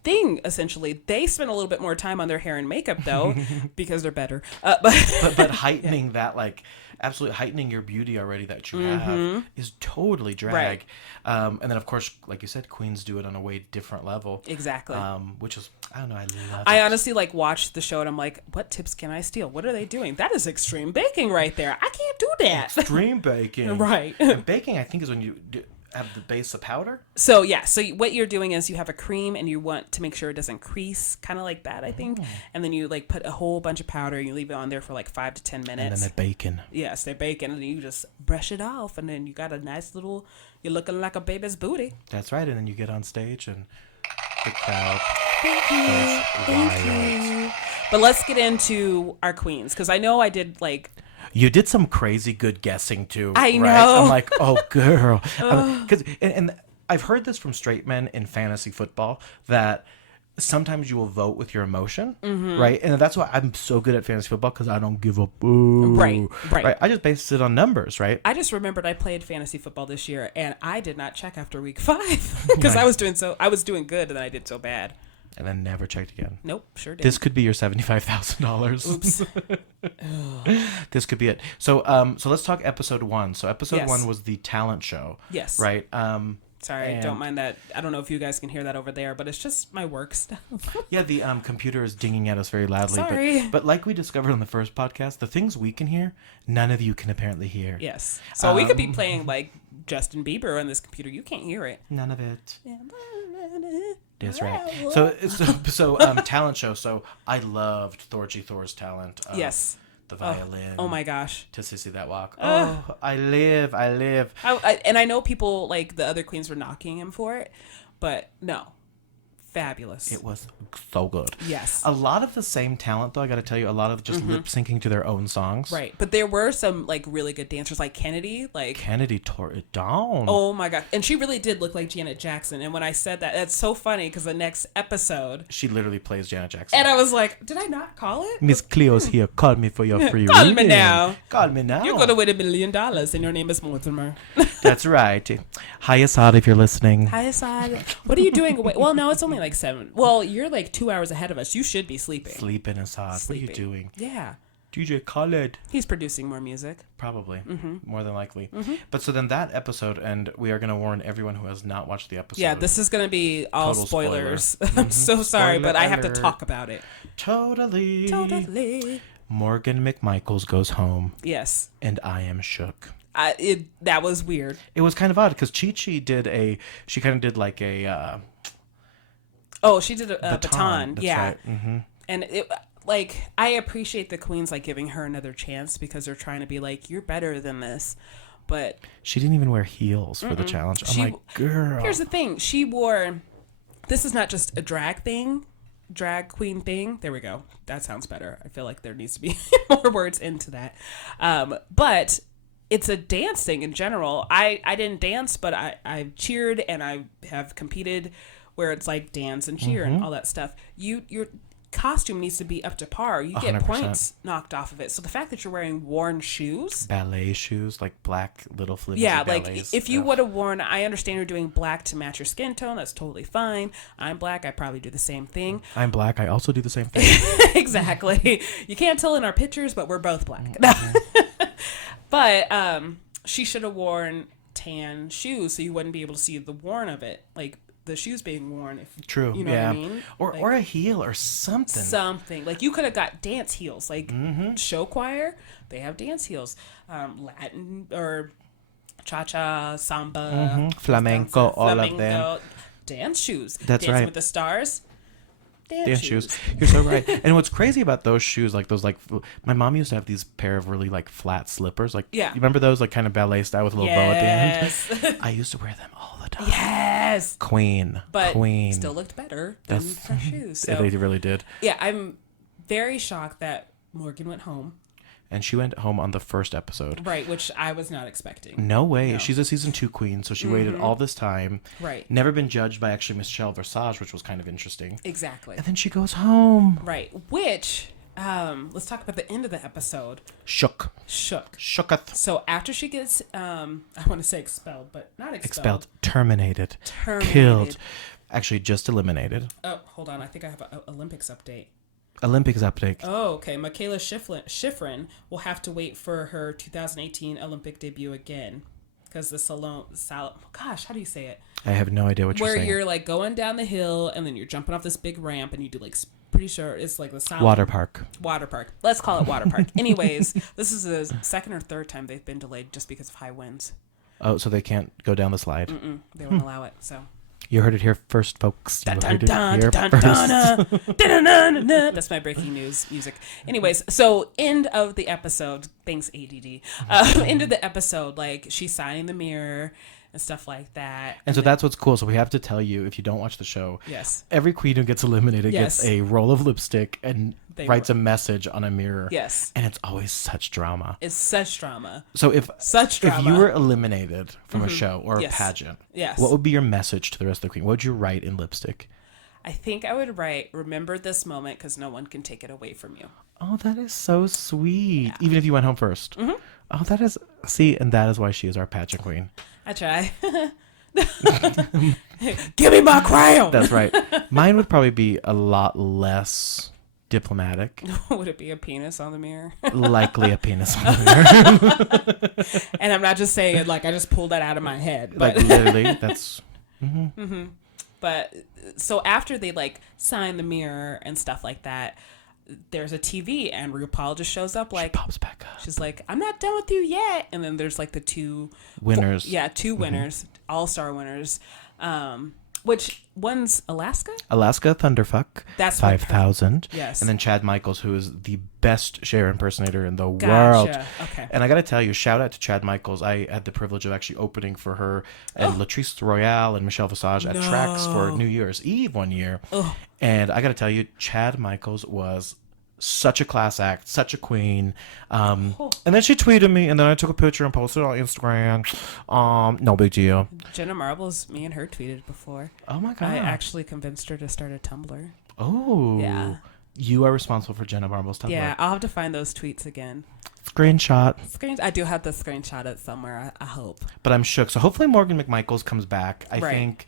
thing essentially. They spend a little bit more time on their hair and makeup though, because they're better. but heightening that, like absolutely heightening your beauty already that you have is totally drag. Right. And then of course, like you said, queens do it on a way different level. Exactly. Which is, I don't know, I love I it. honestly like watched the show and I'm like, what tips can I steal? What are they doing? That is extreme baking right there. I can't do that. Extreme baking. Right. And baking, I think, is when you have the base of powder. So yeah, so what you're doing is you have a cream and you want to make sure it doesn't crease, kind of like that, I think. And then you like put a whole bunch of powder and you leave it on there for like 5 to 10 minutes. And then they're baking. Yes, they're baking, and then you just brush it off, and then you got a nice little. You're looking like a baby's booty. That's right. And then you get on stage and the crowd Thank goes wild. But let's get into our queens, because I know I did like. You did some crazy good guessing too. I right? know. I'm like, oh girl, because and I've heard this from straight men in fantasy football that sometimes you will vote with your emotion, right? And that's why I'm so good at fantasy football, because I don't give up. Right. I just base it on numbers, right? I just remembered I played fantasy football this year, and I did not check after week 5 because I was doing good, and then I did so bad. And then never checked again. Nope, sure did. This could be your $75,000. Oops. This could be it. So so let's talk episode 1. So episode Yes. 1 was the talent show. Yes. Right. Sorry, and- don't mind that. I don't know if you guys can hear that over there, but it's just my work stuff. Yeah, the computer is dinging at us very loudly. Sorry. But like we discovered on the first podcast, the things we can hear, none of you can apparently hear. Yes. So we could be playing like Justin Bieber on this computer. You can't hear it. None of it. That's right. So talent show. So I loved Thor's talent. Yes. The violin. Oh my gosh. To see that walk. Oh, I live. And I know people like the other queens were knocking him for it, but no. fabulous. It was so good. Yes. A lot of the same talent, though, I got to tell you, a lot of just lip syncing to their own songs. Right. But there were some like really good dancers like Kennedy. Kennedy tore it down. Oh my God. And she really did look like Janet Jackson. And when I said that, that's so funny because the next episode. She literally plays Janet Jackson. And I was like, did I not call it? Miss Cleo's here. Call me for your free Call reading. me now. Call me now. You're going to win $1 million and your name is Mortimer. That's right. Hi, Assad, if you're listening. Hi, Assad. What are you doing? Well, no, it's only like 7. Well, you're like 2 hours ahead of us. You should be sleeping. Sleeping, Assad. Sleeping. What are you doing? Yeah. DJ Khaled. He's producing more music. Probably. More than likely. But so then that episode, and we are going to warn everyone who has not watched the episode. Yeah, this is going to be all Total spoilers. I'm so sorry, Spoiler but I have to alert. talk about it. Totally. Morgan McMichaels goes home. Yes. And I am shook. That was weird. It was kind of odd because Chi Chi she kind of did like a She did a baton. That's Yeah. right. Mm-hmm. And it, like, I appreciate the queens like giving her another chance because they're trying to be like, you're better than this. But she didn't even wear heels for the challenge. I'm like, girl. Here's the thing. This is not just a drag queen thing. There we go. That sounds better. I feel like there needs to be more words into that. But it's a dance thing in general. I didn't dance, but I cheered and I have competed where it's like dance and cheer and all that stuff. Your costume needs to be up to par. You get 100%. Points knocked off of it. So the fact that you're wearing worn shoes, ballet shoes, like black little flimsy ballets. If you would have worn, I understand you're doing black to match your skin tone. That's totally fine. I'm black. I probably do the same thing. I'm black. I also do the same thing. Exactly. You can't tell in our pictures, but we're both black. But she should have worn tan shoes so you wouldn't be able to see the worn of it, like the shoes being worn. True. You know what I mean? Or a heel or something. Something. Like you could have got dance heels. Like show choir, they have dance heels. Latin or cha-cha, samba, flamenco, all of them. Dance shoes. That's Dancing right. with the Stars. Dance shoes. You're so right. And what's crazy about those shoes, like those, like my mom used to have these pair of really like flat slippers. Like, yeah. You remember those, like kind of ballet style with a little bow at the end? I used to wear them all the time. Yes. Queen. Still looked better than her shoes. So, they really did. Yeah, I'm very shocked that Morgan went home. And she went home on the first episode. Right, which I was not expecting. No way. No. She's a season 2 queen, so she waited all this time. Right. Never been judged by actually Michelle Visage, which was kind of interesting. Exactly. And then she goes home. Right. Which, let's talk about the end of the episode. Shook. Shooketh. So after she gets, I want to say expelled, but not expelled. Terminated. Killed. Actually, just eliminated. Oh, hold on. I think I have an Olympics update. Olympics update. Oh, okay. Michaela Schifrin will have to wait for her 2018 Olympic debut again. Because gosh, how do you say it? I have no idea what you're saying. Where you're like going down the hill and then you're jumping off this big ramp and you do like, pretty sure it's like the water park. Let's call it water park. Anyways, this is the second or third time they've been delayed just because of high winds. Oh, so they can't go down the slide. They won't allow it. So. You heard it here first, folks. That's my breaking news music. Anyways, so end of the episode. Thanks, ADD. End of the episode, like she's signing the mirror and stuff like that. And so that's what's cool. So we have to tell you, if you don't watch the show, yes, every queen who gets eliminated gets a roll of lipstick and writes a message on a mirror. Yes. And it's always such drama. It's such drama. So if you were eliminated from a show or a pageant, what would be your message to the rest of the queen? What would you write in lipstick? I think I would write, remember this moment because no one can take it away from you. Oh, that is so sweet. Yeah. Even if you went home first. Oh, that is, and that is why she is our pageant queen. I try. Give me my crown. That's right. Mine would probably be a lot less diplomatic. Would it be a penis on the mirror? Likely a penis on the mirror. And I'm not just saying it like I just pulled that out of my head. But. Like literally, that's... But so after they like sign the mirror and stuff like that, there's a TV and RuPaul just shows up like, she pops back up. She's like, I'm not done with you yet. And then there's like the two winners. Two winners, all-star winners. Which one's Alaska? Alaska Thunderfuck. That's 5,000. Yes. And then Chad Michaels, who is the best Cher impersonator in the world. Okay. And I got to tell you, shout out to Chad Michaels. I had the privilege of actually opening for her and Latrice Royale and Michelle Visage at Trax for New Year's Eve one year. And I got to tell you, Chad Michaels was such a class act, such a queen. And then she tweeted me, and then I took a picture and posted it on Instagram. No big deal. Jenna Marbles, me and her tweeted before. Oh my God. I actually convinced her to start a Tumblr. Oh. Yeah. You are responsible for Jenna Marbles' Tumblr. Yeah, I'll have to find those tweets again. Screenshot. I do have to screenshot it somewhere, I hope. But I'm shook. So hopefully Morgan McMichaels comes back. I think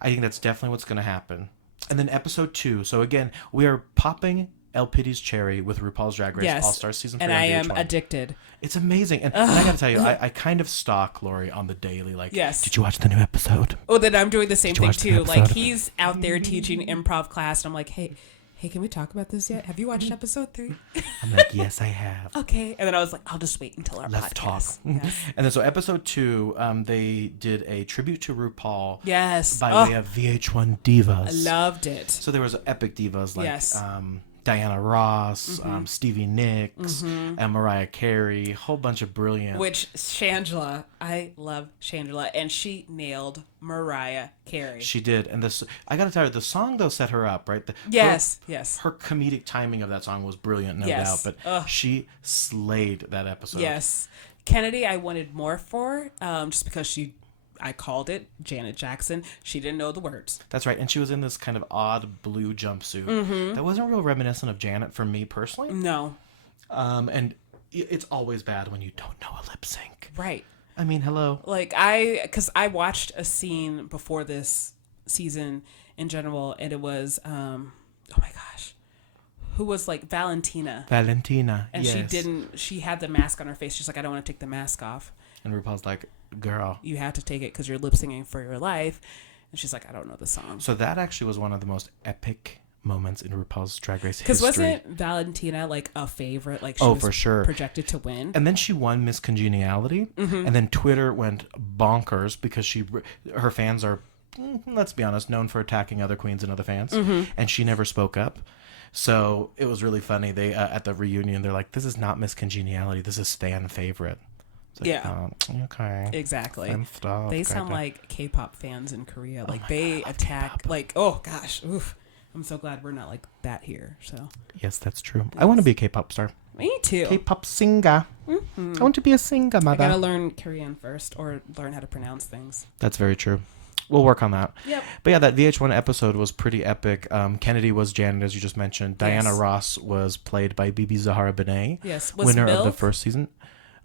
that's definitely what's going to happen. And then episode 2. So again, we are popping LPiddy's cherry with RuPaul's Drag Race All-Stars Season 3 and I am VH1. addicted. It's amazing. And I got to tell you, I kind of stalk Lori on the daily. Like, yes. Did you watch the new episode? Oh, then I'm doing the same thing too. Like, he's out there teaching improv class, and I'm like, hey, can we talk about this yet? Have you watched episode 3? I'm like, yes, I have. Okay. And then I was like, I'll just wait until our Let's podcast. talk. Yes. And then so episode 2, they did a tribute to RuPaul. Yes. By way of VH1 Divas. I loved it. So there was epic divas like Yes. Diana Ross, Stevie Nicks, and Mariah Carey. A whole bunch of brilliant. Which Shangela, I love Shangela, and she nailed Mariah Carey. She did, and this I gotta tell you, the song though set her up, right? Yes. Her comedic timing of that song was brilliant, no doubt. But she slayed that episode. Yes, Kennedy, I wanted more for, just because I called it Janet Jackson. She didn't know the words. That's right. And she was in this kind of odd blue jumpsuit. That wasn't real reminiscent of Janet for me personally. No. And it's always bad when you don't know a lip sync. Right. I mean, hello. Like, because I watched a scene before this season in general, and it was, oh my gosh, who was like Valentina. And yes. She had the mask on her face. She's like, I don't want to take the mask off. And RuPaul's like, girl, you have to take it because you're lip singing for your life. And she's like, I don't know the song. So that actually was one of the most epic moments in RuPaul's Drag Race history. Because wasn't Valentina like a favorite? Like, she was for sure projected to win. And then she won Miss Congeniality, and then Twitter went bonkers because her fans are, let's be honest, known for attacking other queens and other fans, and she never spoke up. So it was really funny. They at the reunion, they're like, "This is not Miss Congeniality. This is Stan Favorite." Like, yeah. Okay. Exactly. Stuff, they sound like K-pop fans in Korea. Like, they attack. Like, oh gosh, oof. I'm so glad we're not like that here. So. Yes, that's true. Yes. I want to be a K-pop star. Me too. K-pop singer. I want to be a singer, mother. I gotta learn Korean first, or learn how to pronounce things. That's very true. We'll work on that. Yep. But yeah, that VH1 episode was pretty epic. Kennedy was Janet, as you just mentioned. Diana Ross was played by Bibi Zahara Benet. Yes. Winner of the first season.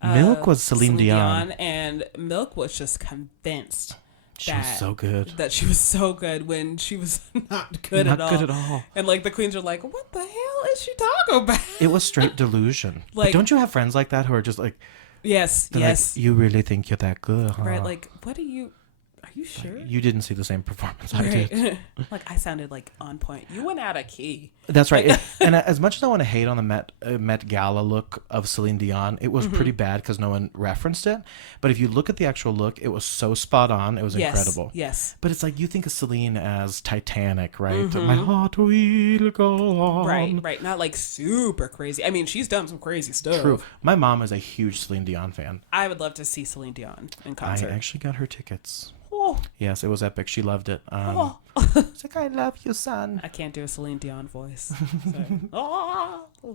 Milk was Celine Dion. And Milk was just convinced she was so good. That she was so good when she was not good at all. Not good at all. And like the queens are like, what the hell is she talking about? It was straight delusion. Like, but don't you have friends like that who are just like, yes. Like, you really think you're that good, huh? Right. Like, are you sure? You didn't see the same performance I did. Like, I sounded like on point. You went out of key. That's right. And as much as I want to hate on the Met Gala look of Celine Dion, it was pretty bad because no one referenced it. But if you look at the actual look, it was so spot on. It was incredible. Yes. But it's like you think of Celine as Titanic, right? My heart will go on. Right. Not like super crazy. I mean, she's done some crazy stuff. True. My mom is a huge Celine Dion fan. I would love to see Celine Dion in concert. I actually got her tickets. Oh. Yes, it was epic. She loved it. It's like, I love you, son. I can't do a Celine Dion voice.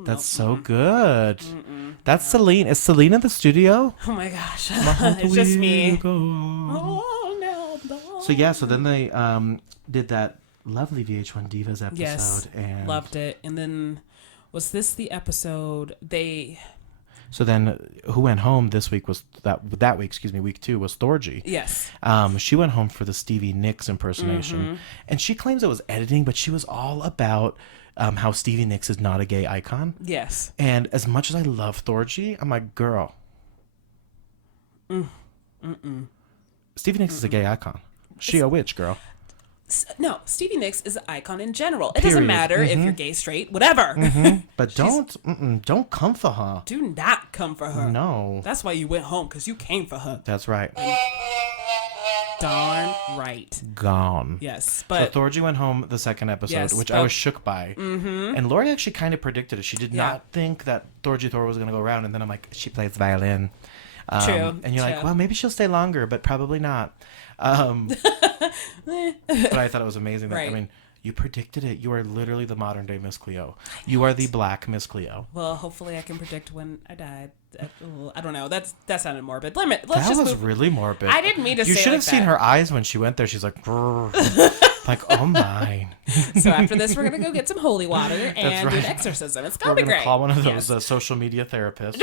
That's so good. That's Celine. Is Celine in the studio? Oh my gosh. It's just me. Oh, no. So yeah, so then they did that lovely VH1 Divas episode. Yes, and loved it. And then, was this the episode So then, who went home this week was that week? Excuse me, week 2 was Thorgy. Yes. She went home for the Stevie Nicks impersonation, and she claims it was editing, but she was all about how Stevie Nicks is not a gay icon. Yes. And as much as I love Thorgy, I'm like, girl. Stevie Nicks is a gay icon. She a witch, girl. No, Stevie Nicks is an icon in general. It doesn't matter if you're gay, straight, whatever. But don't come for her. Do not come for her. No. That's why you went home, because you came for her. That's right. Darn right. Gone. Yes, So but Thorgy went home the second episode, Yes, which I was shook by. Mm-hmm. And Lori actually kind of predicted it. She did not think that Thorgy Thor was going to go around. And then I'm like, she plays violin. True. And you're like, well, maybe she'll stay longer, but probably not. But I thought it was amazing. That, Right. I mean, you predicted it. You are literally the modern day Miss Cleo. You are the black Miss Cleo. Well, hopefully I can predict when I died. I don't know. That sounded morbid. Let's That just was move. really morbid. I didn't mean to You say should like have seen that. her eyes when she went there. She's like, "Grrr." Like, oh my. So after this, we're gonna go get some holy water and do right. an exorcism. It's gonna We're be going to great. call one of Yes. those social media therapists.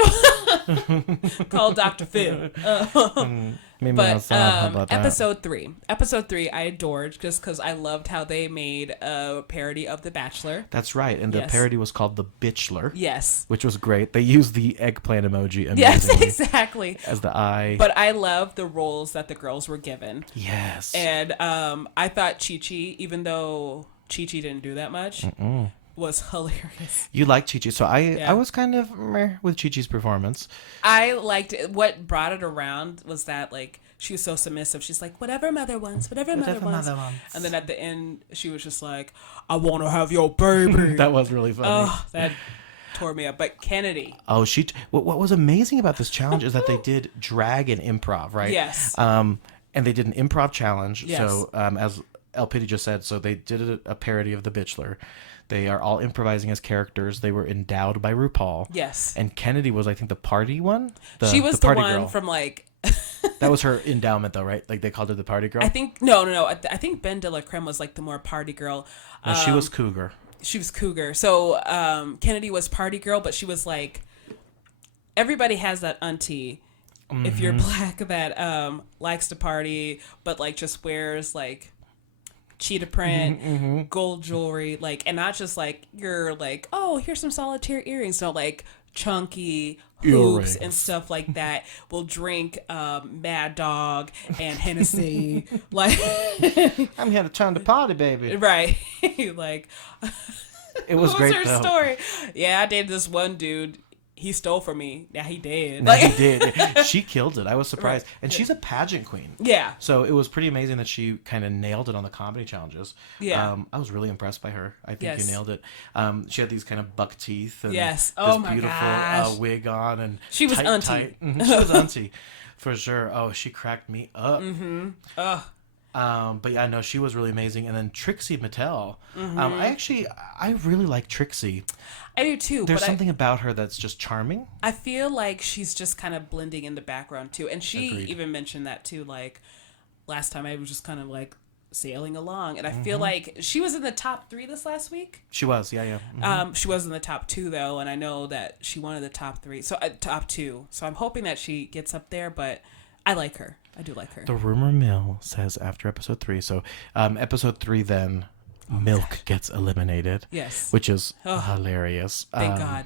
Call Dr. Phil. Maybe But outside. How about that? episode 3 I adored just because I loved how they made a parody of The Bachelor. That's right. And the Yes. parody was called The Bitchler, Yes. which was great. They used the eggplant emoji Yes, amazingly exactly. as the eye. But I love the roles that the girls were given. Yes. And I thought Chi-Chi, even though Chi-Chi didn't do that much, was hilarious. You like Chi-Chi. So I Yeah. was kind of meh with Chi-Chi's performance. I liked it. What brought it around was that, like, she was so submissive. She's like, whatever mother wants, whatever mother wants. And then at the end, she was just like, I want to have your baby. That was really funny. Oh, that tore me up. But Kennedy. Oh, what was amazing about this challenge is that they did drag and improv, right? Yes. And they did an improv challenge. Yes. So as LPiddy just said, so they did a parody of The Bitchler. They are all improvising as characters. They were endowed by Rupaul. Yes. And Kennedy was, I think, the party one. She was the party one girl. from, like... That was her endowment, though, right? Like, they called her the party girl? I think... No. I think Ben de la Creme was, like, the more party girl. No, she was Cougar. She was Cougar. So Kennedy was party girl, but she was, like... Everybody has that auntie, if you're black, that likes to party, but, like, just wears, like... cheetah print, gold jewelry, like, and not just like you're like, oh, here's some solitaire earrings. No, like chunky hoops Earrings. and stuff like that. Will drink Mad Dog and Hennessy, like I'm here to turn the party, baby. right, like It was what great, was her though. story? Yeah, I dated this one dude. He stole from me. Now he dead. No, Like, he did. She killed it. I was surprised. Right. And she's a pageant queen. yeah, So it was pretty amazing that she kind of nailed it on the comedy challenges. Yeah. I was really impressed by her. I think Yes. you nailed it. She had these kind of buck teeth and Yes. this Oh my beautiful gosh. wig on and She was auntie. tight. Mhm. She was auntie for sure. Oh, she cracked me up. But yeah, no, she was really amazing. And then Trixie Mattel. I really like Trixie. I do too. There's but something about her that's just charming. I feel like she's just kind of blending in the background too. And she Agreed. even mentioned that too. Like last time I was just kind of like sailing along. And I feel like she was in the top 3 this last week. She was, yeah. Mhm. She was in the top 2 though. And I know that she wanted the top 3. So top 2. So I'm hoping that she gets up there, but I like her. I do like her. The rumor mill says after episode 3. So episode 3 then Milk gets eliminated. Yes. Which is hilarious. Thank God.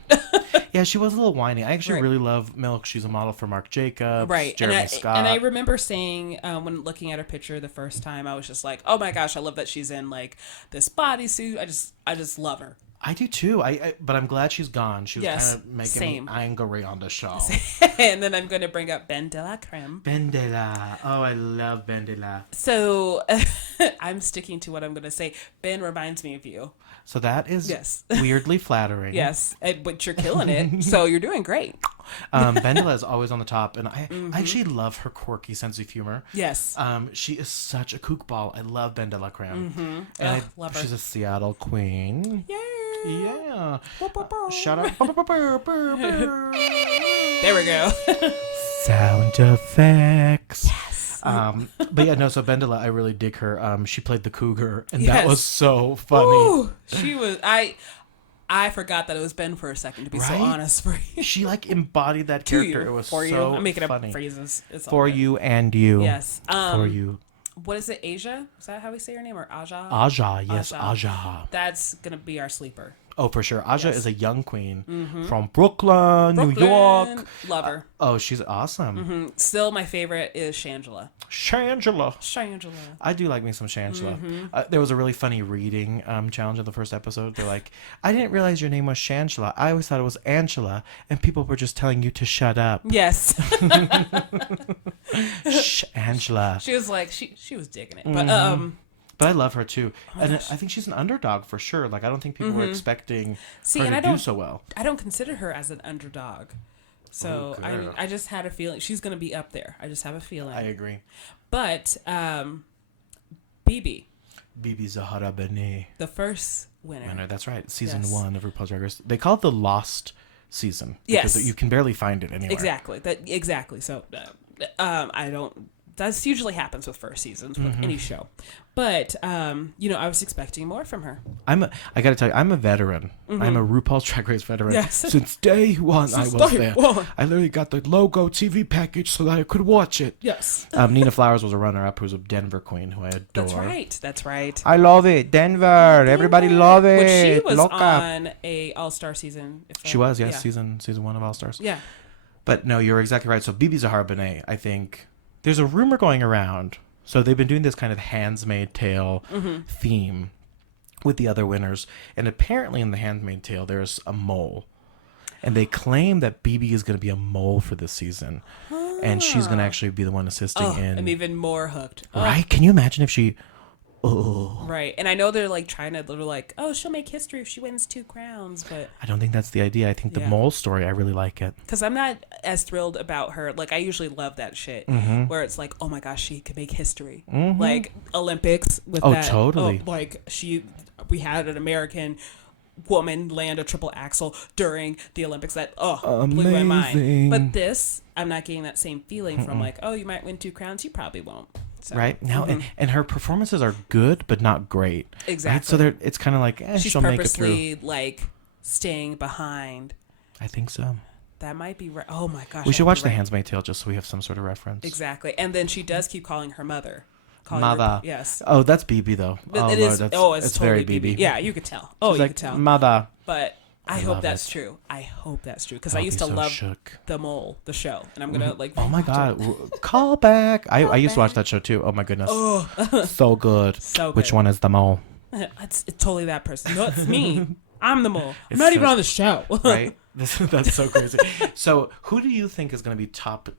Yeah, she was a little whiny. I actually Right. really love Milk. She's a model for Marc Jacobs, Right. Jeremy Scott. And I remember saying when looking at her picture the first time, I was just like, oh my gosh, I love that she's in like this bodysuit. I just love her. I do too. But I'm glad she's gone. She was Yes, kind of making same. me angry on the show. And then I'm going to bring up Ben de la Creme. Bendela. Oh, I love Bendela. So I'm sticking to what I'm going to say. Ben reminds me of you. So that is Yes. weirdly flattering. Yes, but you're killing it. So you're doing great. Bendela is always on the top, and I actually love her quirky sense of humor. Yes. She is such a kookball. I love Ben de la Creme. Ugh, And love her. she's a Seattle queen. Yay. Yeah. Boop, boop, boop. Shout out. There we go. Sound effects. Yes. But yeah, no, so Bendela, I really dig her. She played the cougar, and Yes. that was so funny. Ooh, she was. I forgot that it was Ben for a second, to be so Right? honest for you. She like embodied that To character. you. It was For you. so I'm making funny. up phrases. It's all For good. you and you. Yes. For you. What is it? Asia? Is that how we say her name? Or Aja? Aja, yes, Aja. Aja. That's going to be our sleeper. Oh, for sure. Aja is a young queen from Brooklyn, New York. Love her. Oh, she's awesome. Still, my favorite is Shangela. Shangela. I do like me some Shangela. There was a really funny reading challenge in the first episode. They're like, I didn't realize your name was Shangela. I always thought it was Angela, and people were just telling you to shut up. Yes. Angela. She was like, she was digging it. But I love her too. And I think she's an underdog for sure. Like, I don't think people were expecting her to do so well. I don't consider her as an underdog. So I just had a feeling she's going to be up there. I just have a feeling. I agree. But Bibi Zahara Benet. The first winner. That's right. Season 1 of RuPaul's Drag Race. They call it the Lost season. Because you can barely find it anywhere. Exactly. So I don't... That usually happens with first seasons with any show. But, I was expecting more from her. I got to tell you, I'm a veteran. I'm a RuPaul's Drag Race veteran. Yes. Since day one, I was there. I literally got the logo TV package so that I could watch it. Yes. Nina Flowers was a runner-up who's a Denver queen who I adore. That's right. I love it. Denver. Everybody love it. Which she was on a All-Star season. She was, yes. Season 1 of All-Stars. Yeah. But no, you're exactly right. So Bibi Zahara Benet, I think... There's a rumor going around. So they've been doing this kind of Handmaid's Tale theme with the other winners. And apparently in the Handmaid's Tale, there's a mole. And they claim that Bibi is going to be a mole for this season. And she's going to actually be the one assisting in... I'm even more hooked. Right? Can you imagine if she... Oh. Right. And I know they're like, oh, she'll make history if she wins 2 crowns, but I don't think that's the idea. I think the mole story, I really like it. Because I'm not as thrilled about her. Like, I usually love that shit where it's like, oh my gosh, she could make history. Like Olympics with that. Oh, totally. We had an American woman land a triple axel during the Olympics. That blew my mind. But this, I'm not getting that same feeling from like, oh, you might win 2 crowns. You probably won't. So, right now, and her performances are good, but not great. Exactly. Right? So it's kind of like she's she'll make it through. Purposely like staying behind. I think so. That might be right. Oh my gosh. We should watch The Handmaid's Tale just so we have some sort of reference. Exactly, and then she does keep calling her mother. Mother. Yes. Oh, that's Bibi though. It is. It's totally very Bibi. Yeah, you could tell. Oh, you could tell. Mother. But I hope that's true. I hope that's true because I used to love The Mole, the show, and I'm gonna like. Oh my god! Call back. I used to watch that show too. Oh my goodness. So good. So good. Which one is the mole? It's totally that person. No, it's me. I'm the mole. I'm not even on the show. Right. That's so crazy. So who do you think is going to be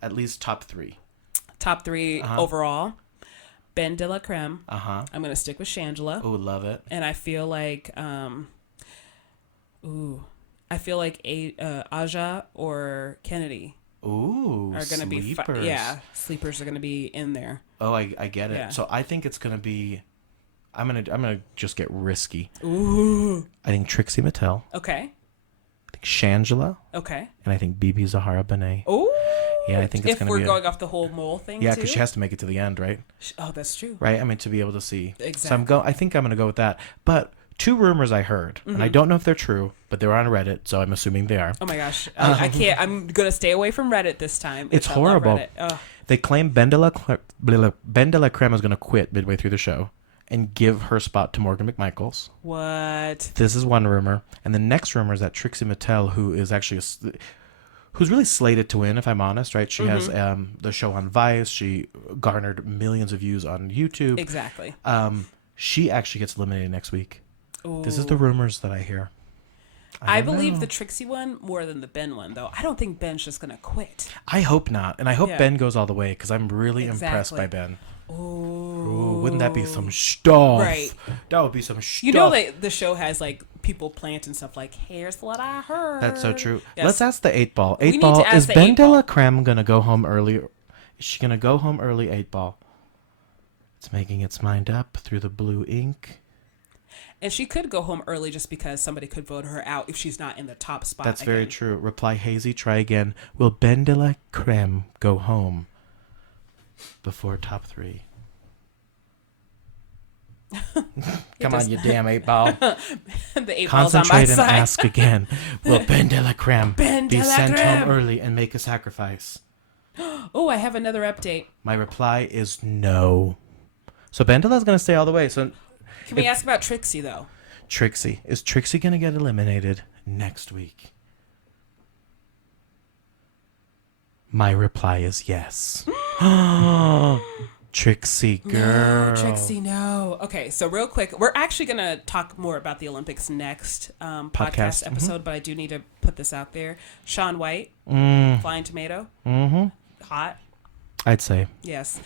at least top 3? Top 3 overall. Ben de la Creme. I'm going to stick with Shangela. Oh, love it. And I feel like, Aja or Kennedy. Ooh, are going to be sleepers are going to be in there. Oh, I get it. Yeah. So I think it's going to be. I'm gonna just get risky. Ooh. I think Trixie Mattel. Okay. I think Shangela. Okay. And I think Bibi Zahara Benet. Ooh. Yeah, I think it's going to be... If we're going off the whole mole thing, yeah, because she has to make it to the end, right? Oh, that's true. Right? I mean, to be able to see. Exactly. So I think I'm going to go with that. But 2 rumors I heard, and I don't know if they're true, but they're on Reddit, so I'm assuming they are. Oh my gosh. I can't... I'm going to stay away from Reddit this time. It's horrible. They claim Ben de la Creme is going to quit midway through the show and give her spot to Morgan McMichaels. What? This is one rumor. And the next rumor is that Trixie Mattel, who is actually... who's really slated to win, if I'm honest, right? She has the show on Vice. She garnered millions of views on YouTube. Exactly. She actually gets eliminated next week. Ooh. This is the rumors that I hear. I believe the Trixie one more than the Ben one, though. I don't think Ben's just going to quit. I hope not. And I hope Ben goes all the way because I'm really impressed by Ben. Ooh, wouldn't that be some stuff? Right. That would be some stuff. You know that the show has like people planting stuff like, here's what I heard. That's so true. Yes. Let's ask the 8 Ball. 8 Ball, is Ben de la Creme going to go home early? Is she going to go home early, 8 Ball? It's making its mind up through the blue ink. And she could go home early just because somebody could vote her out if she's not in the top spot. That's very true. Reply Hazy, try again. Will Ben de la Creme go home before top 3? Come on, you damn 8 Ball. The 8 Ball's Concentrate on my and side. ask again. Will Ben de la Creme be sent home early and make a sacrifice? Oh, I have another update. My reply is no. So Ben de la's going to stay all the way. So can we ask about Trixie, though? Trixie. Is Trixie going to get eliminated next week? My reply is yes. Trixie, girl. No, Trixie, no. Okay, so real quick, we're actually going to talk more about the Olympics next podcast episode, but I do need to put this out there. Shaun White, Flying Tomato, hot. I'd say. Yes.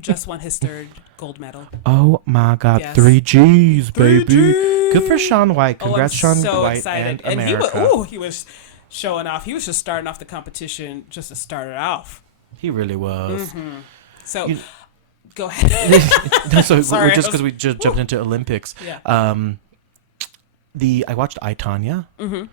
Just won his third gold medal. Oh my God, Yes. 3 G's, baby. 3Gs. Good for Shaun White. Congrats, I'm Shaun so White excited. and And America. he was showing off. He was just starting off the competition just to start it off. He really was. So, go ahead. So Sorry, just because we just jumped into Olympics. Yeah. I watched I, Tonya.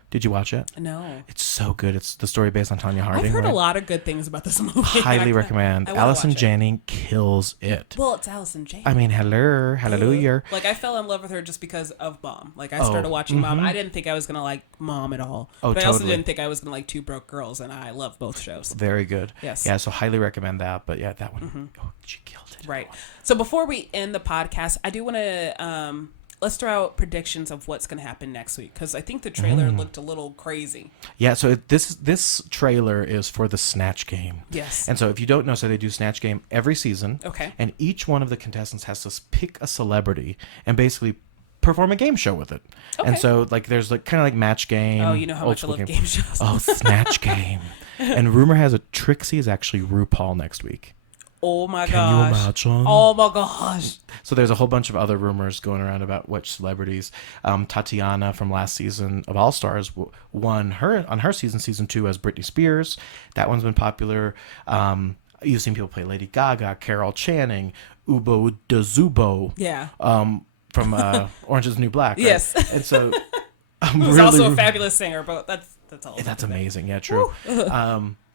Did you watch it? No. It's so good. It's the story based on Tonya Harding. I've heard right? a lot of good things about this movie. Highly recommend. I wanna Allison watch it. Janney kills it. Well, it's Allison Janney. I mean, hallelujah. Like, I fell in love with her just because of Mom. Like, I started watching Mom. I didn't think I was going to like Mom at all. Oh, but I also totally. didn't think I was going to like Two Broke Girls, and I love both shows. Very good. Yes. Yeah, so highly recommend that. But yeah, that one, oh, she killed it. Right. So before we end the podcast, I do want to let's throw out predictions of what's going to happen next week, because I think the trailer looked a little crazy. Yeah, so this trailer is for the Snatch Game. Yes. And so if you don't know, so they do Snatch Game every season. Okay. And each one of the contestants has to pick a celebrity and basically perform a game show with it. Okay. And so like there's like kind of like Match Game. Oh, you know how much I love game shows. Oh, Snatch Game. And rumor has it Trixie is actually RuPaul next week. Oh my Can gosh. you imagine? Oh my gosh. So there's a whole bunch of other rumors going around about which celebrities. Tatiana from last season of All Stars won on her season 2 as Britney Spears. That one's been popular. You've seen people play Lady Gaga, Carol Channing, Ubo Dazubo. Yeah. From Orange Is the New Black. Right? Yes. And so Who's also a fabulous singer, but that's all. That's amazing. Yeah, true.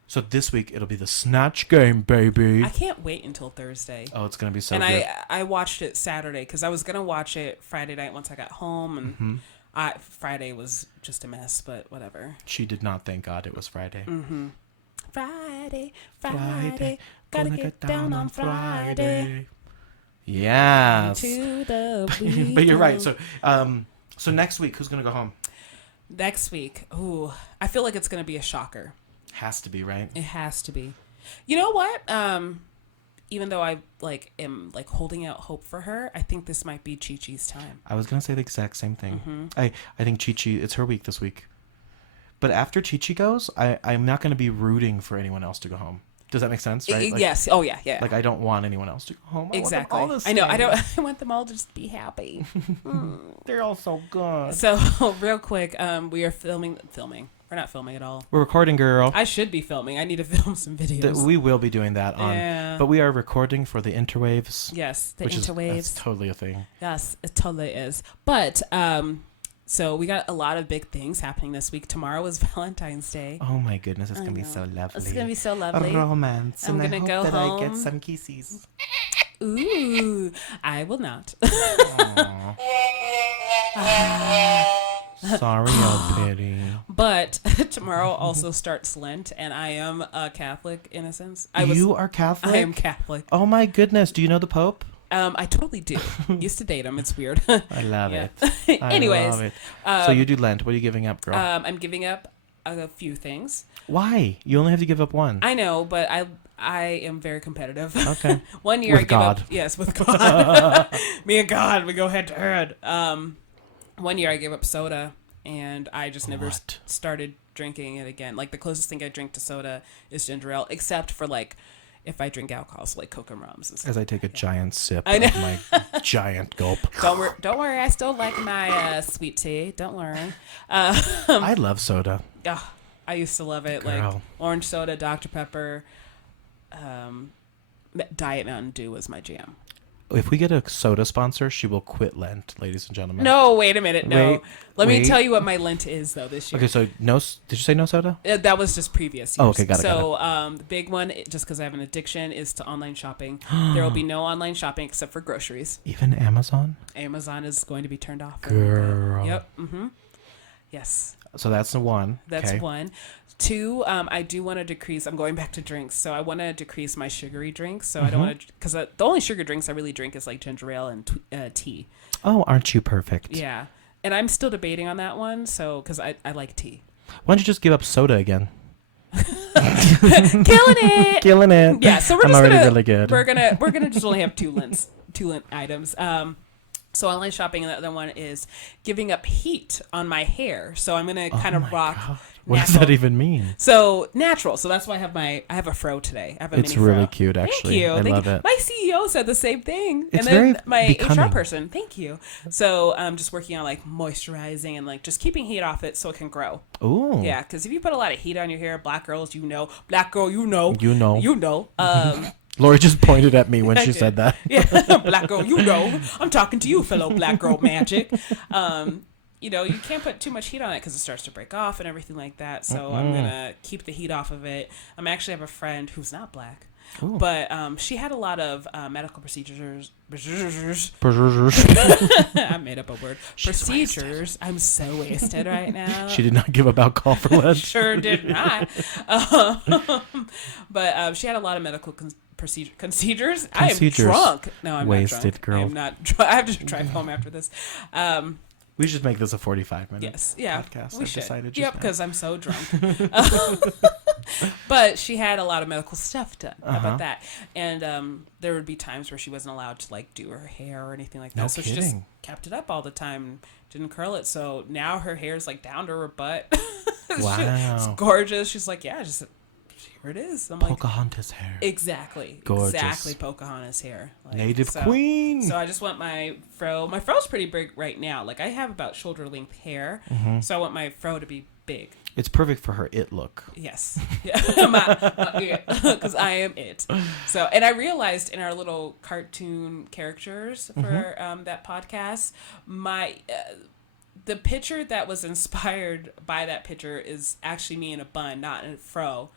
So this week it'll be the Snatch Game, baby. I can't wait until Thursday. Oh, it's gonna be so and good. I watched it Saturday because I was gonna watch it Friday night once I got home, and Friday was just a mess, but whatever. She did not thank God it was Friday. Friday, gotta get down on Friday. Yes. To the But you're right. So so next week, who's gonna go home? Next week, ooh, I feel like it's gonna be a shocker. Has to be, right? It has to be. You know what? Even though I am holding out hope for her, I think this might be Chi-Chi's time. I was gonna say the exact same thing. I think Chi-Chi, it's her week this week. But after Chi-Chi goes, I'm not gonna be rooting for anyone else to go home. Does that make sense? Right? Yes. Oh yeah. Yeah. Like I don't want anyone else to go home. Exactly. I want them all to I know. stay. I don't. I want them all to just be happy. They're all so good. So real quick, we are filming. We're not filming at all. We're recording, girl. I should be filming. I need to film some videos. We will be doing that on. Yeah. But we are recording for the interwaves. Yes, the which interwaves. That's totally a thing. Yes, it totally is. But so we got a lot of big things happening this week. Tomorrow is Valentine's Day. Oh my goodness, it's gonna be so lovely. It's gonna be so lovely. Romance. I'm and gonna I hope go that home. I get some kisses. Ooh, I will not. Sorry, LPiddy. But tomorrow also starts Lent, and I am a Catholic in a sense. You are Catholic? I am Catholic. Oh my goodness, do you know the Pope? I totally do. Used to date him. It's weird. I love Yeah. it. Anyways, love it. So you do Lent. What are you giving up, girl? I'm giving up a few things. Why? You only have to give up one. I know, but I am very competitive. Okay. One year With I gave God. up. Yes, with God. Me and God, we go head to head. One year I gave up soda, and I just never What? started drinking it again. Like the closest thing I drink to soda is ginger ale, except for if I drink alcohol, so like Coke and Rums and stuff. As I take a giant sip I know. of my giant gulp. Don't worry. I still like my sweet tea. Don't worry. I love soda. I used to love it. Girl. Like orange soda, Dr. Pepper, Diet Mountain Dew was my jam. If we get a soda sponsor, she will quit Lent, ladies and gentlemen. No, wait a minute. No. Let me wait. tell you what my Lent is, though, this year. Okay, so no. Did you say no soda? That was just previous years. Oh, okay, got it. So the big one, just because I have an addiction, is to online shopping. There will be no online shopping except for groceries. Even Amazon? Amazon is going to be turned off. Girl. Yep. Mm-hmm. Yes. So that's the one. That's okay. one. Two, I do want to decrease. I'm going back to drinks, so I want to decrease my sugary drinks. So I don't want to, because the only sugar drinks I really drink is like ginger ale and tea. Oh, aren't you perfect? Yeah. And I'm still debating on that one, so because I like tea. Why don't you just give up soda again? Killing it. Killing it. Yeah, so I'm already really good. We're gonna just only have two Lent items. So online shopping, and the other one is giving up heat on my hair. So I'm gonna kind of rock. God. What does that even mean? So natural. So that's why I have a fro today. I have a It's mini really fro. cute, actually. Thank you. I love it. My CEO said the same thing, It's and then very my becoming. HR person. Thank you. So I'm just working on like moisturizing and like just keeping heat off it so it can grow. Ooh. Yeah, because if you put a lot of heat on your hair, black girls, black girl, you know. Lori just pointed at me when she said that. Yeah, black girl, you know. I'm talking to you, fellow black girl magic. You can't put too much heat on it because it starts to break off and everything like that. So I'm going to keep the heat off of it. I actually have a friend who's not black. Ooh. But she had a lot of medical procedures. I made up a word. Procedures. I'm so wasted right now. She did not give up alcohol for Lent. Sure did not. But she had a lot of medical procedures. I am drunk. No, I'm wasted, not drunk. Girl. I am not drunk. I have to drive home after this. We should make this a 45-minute podcast. We should. Decided yep, because I'm so drunk. But she had a lot of medical stuff done. How about that? And there would be times where she wasn't allowed to like do her hair or anything like that. No so kidding. She just kept it up all the time, didn't curl it. So now her hair's like down to her butt. Wow. It's gorgeous. She's like, yeah, just here it is. I'm Pocahontas hair. Exactly. Gorgeous. Exactly Pocahontas hair. Native queen. So I just want my fro. My fro's pretty big right now. Like I have about shoulder length hair. Mm-hmm. So I want my fro to be big. It's perfect for her it look. Yes. Because I am it. So, and I realized in our little cartoon characters for that podcast, the picture that was inspired by that picture is actually me in a bun, not in a fro.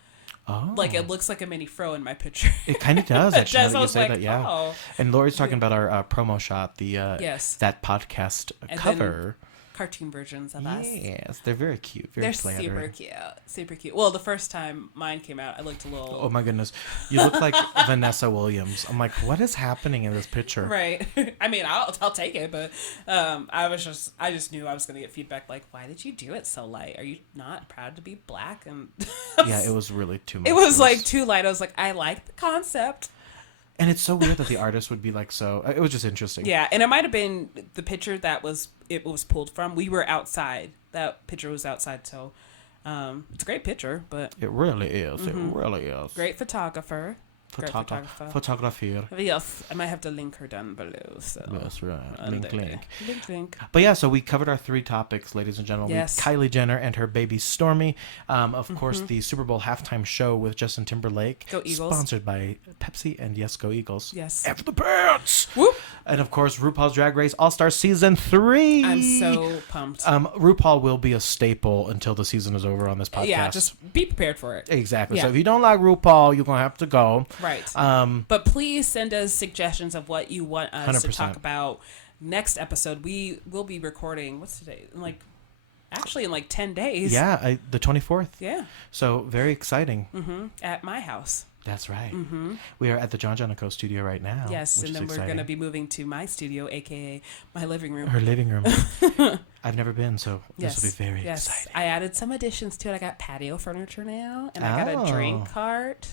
Oh. Like it looks like a mini fro in my picture. It kind of does, actually. It does. I was like, yeah. Oh. And Lori's talking about our promo shot, the that podcast and cover. Cartoon versions of us. Yes, they're very cute. They're super cute. Super cute. Well, the first time mine came out, I looked a little... Oh my goodness. You look like Vanessa Williams. I'm like, what is happening in this picture? Right. I mean, I'll take it, but I just knew I was going to get feedback like, why did you do it so light? Are you not proud to be black? And yeah, it was really too much. It was like too light. I was like, I like the concept. And it's so weird that the artist would be like so... It was just interesting. Yeah, and it might have been the picture that it was pulled from. We were outside. That picture was outside, so it's a great picture, but... It really is. Mm-hmm. It really is. Great photographer. Photographer. Yes, I might have to link her down below. So. That's right. Link. But yeah, so we covered our 3 topics, ladies and gentlemen. Yes. Kylie Jenner and her baby Stormi. Of course, the Super Bowl halftime show with Justin Timberlake. Go Eagles. Sponsored by Pepsi, and yes, go Eagles. Yes. After the pants! Whoop! And of course, RuPaul's Drag Race All-Star Season 3. I'm so pumped. RuPaul will be a staple until the season is over on this podcast. Yeah, just be prepared for it. Exactly. Yeah. So if you don't like RuPaul, you're going to have to go. Right. But please send us suggestions of what you want us 100%. to talk about next episode. We will be recording, what's today? In 10 days. Yeah, the 24th. Yeah. So very exciting. Mm-hmm. At my house. That's right. Mm-hmm. We are at the John Jonico studio right now. Yes, which and is then we're exciting. going to be moving to my studio, a.k.a. my living room. Her living room. I've never been, so this will be very exciting. I added some additions to it. I got patio furniture now, and I got a drink cart.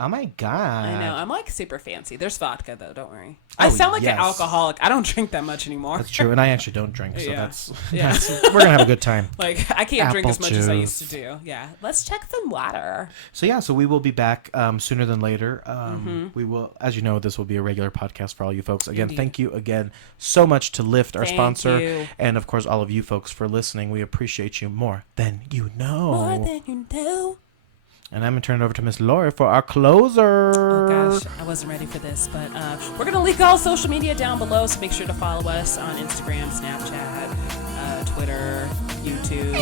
Oh my God. I know. I'm like super fancy. There's vodka though. Don't worry. I sound like an alcoholic. I don't drink that much anymore. That's true. And I actually don't drink. So that's we're going to have a good time. Like I can't drink as much as I used to do. Yeah. Let's check some water. So we will be back sooner than later. We will, as you know, this will be a regular podcast for all you folks. Again, thank you again so much to Lyft, our sponsor. And of course, all of you folks for listening. We appreciate you more than you know. More than you know. And I'm going to turn it over to Miss Lori for our closer. Oh, gosh. I wasn't ready for this. But we're going to link all social media down below. So make sure to follow us on Instagram, Snapchat, Twitter, YouTube.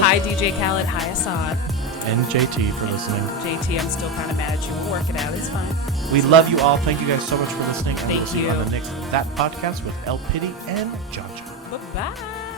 Hi, DJ Khaled. Hi, Assad. And JT for listening. JT, I'm still kind of mad at you. We'll work it out. It's fine. We love you all. Thank you guys so much for listening. And Thank we'll see you on the next That Podcast with LPiddy and John. Bye-bye.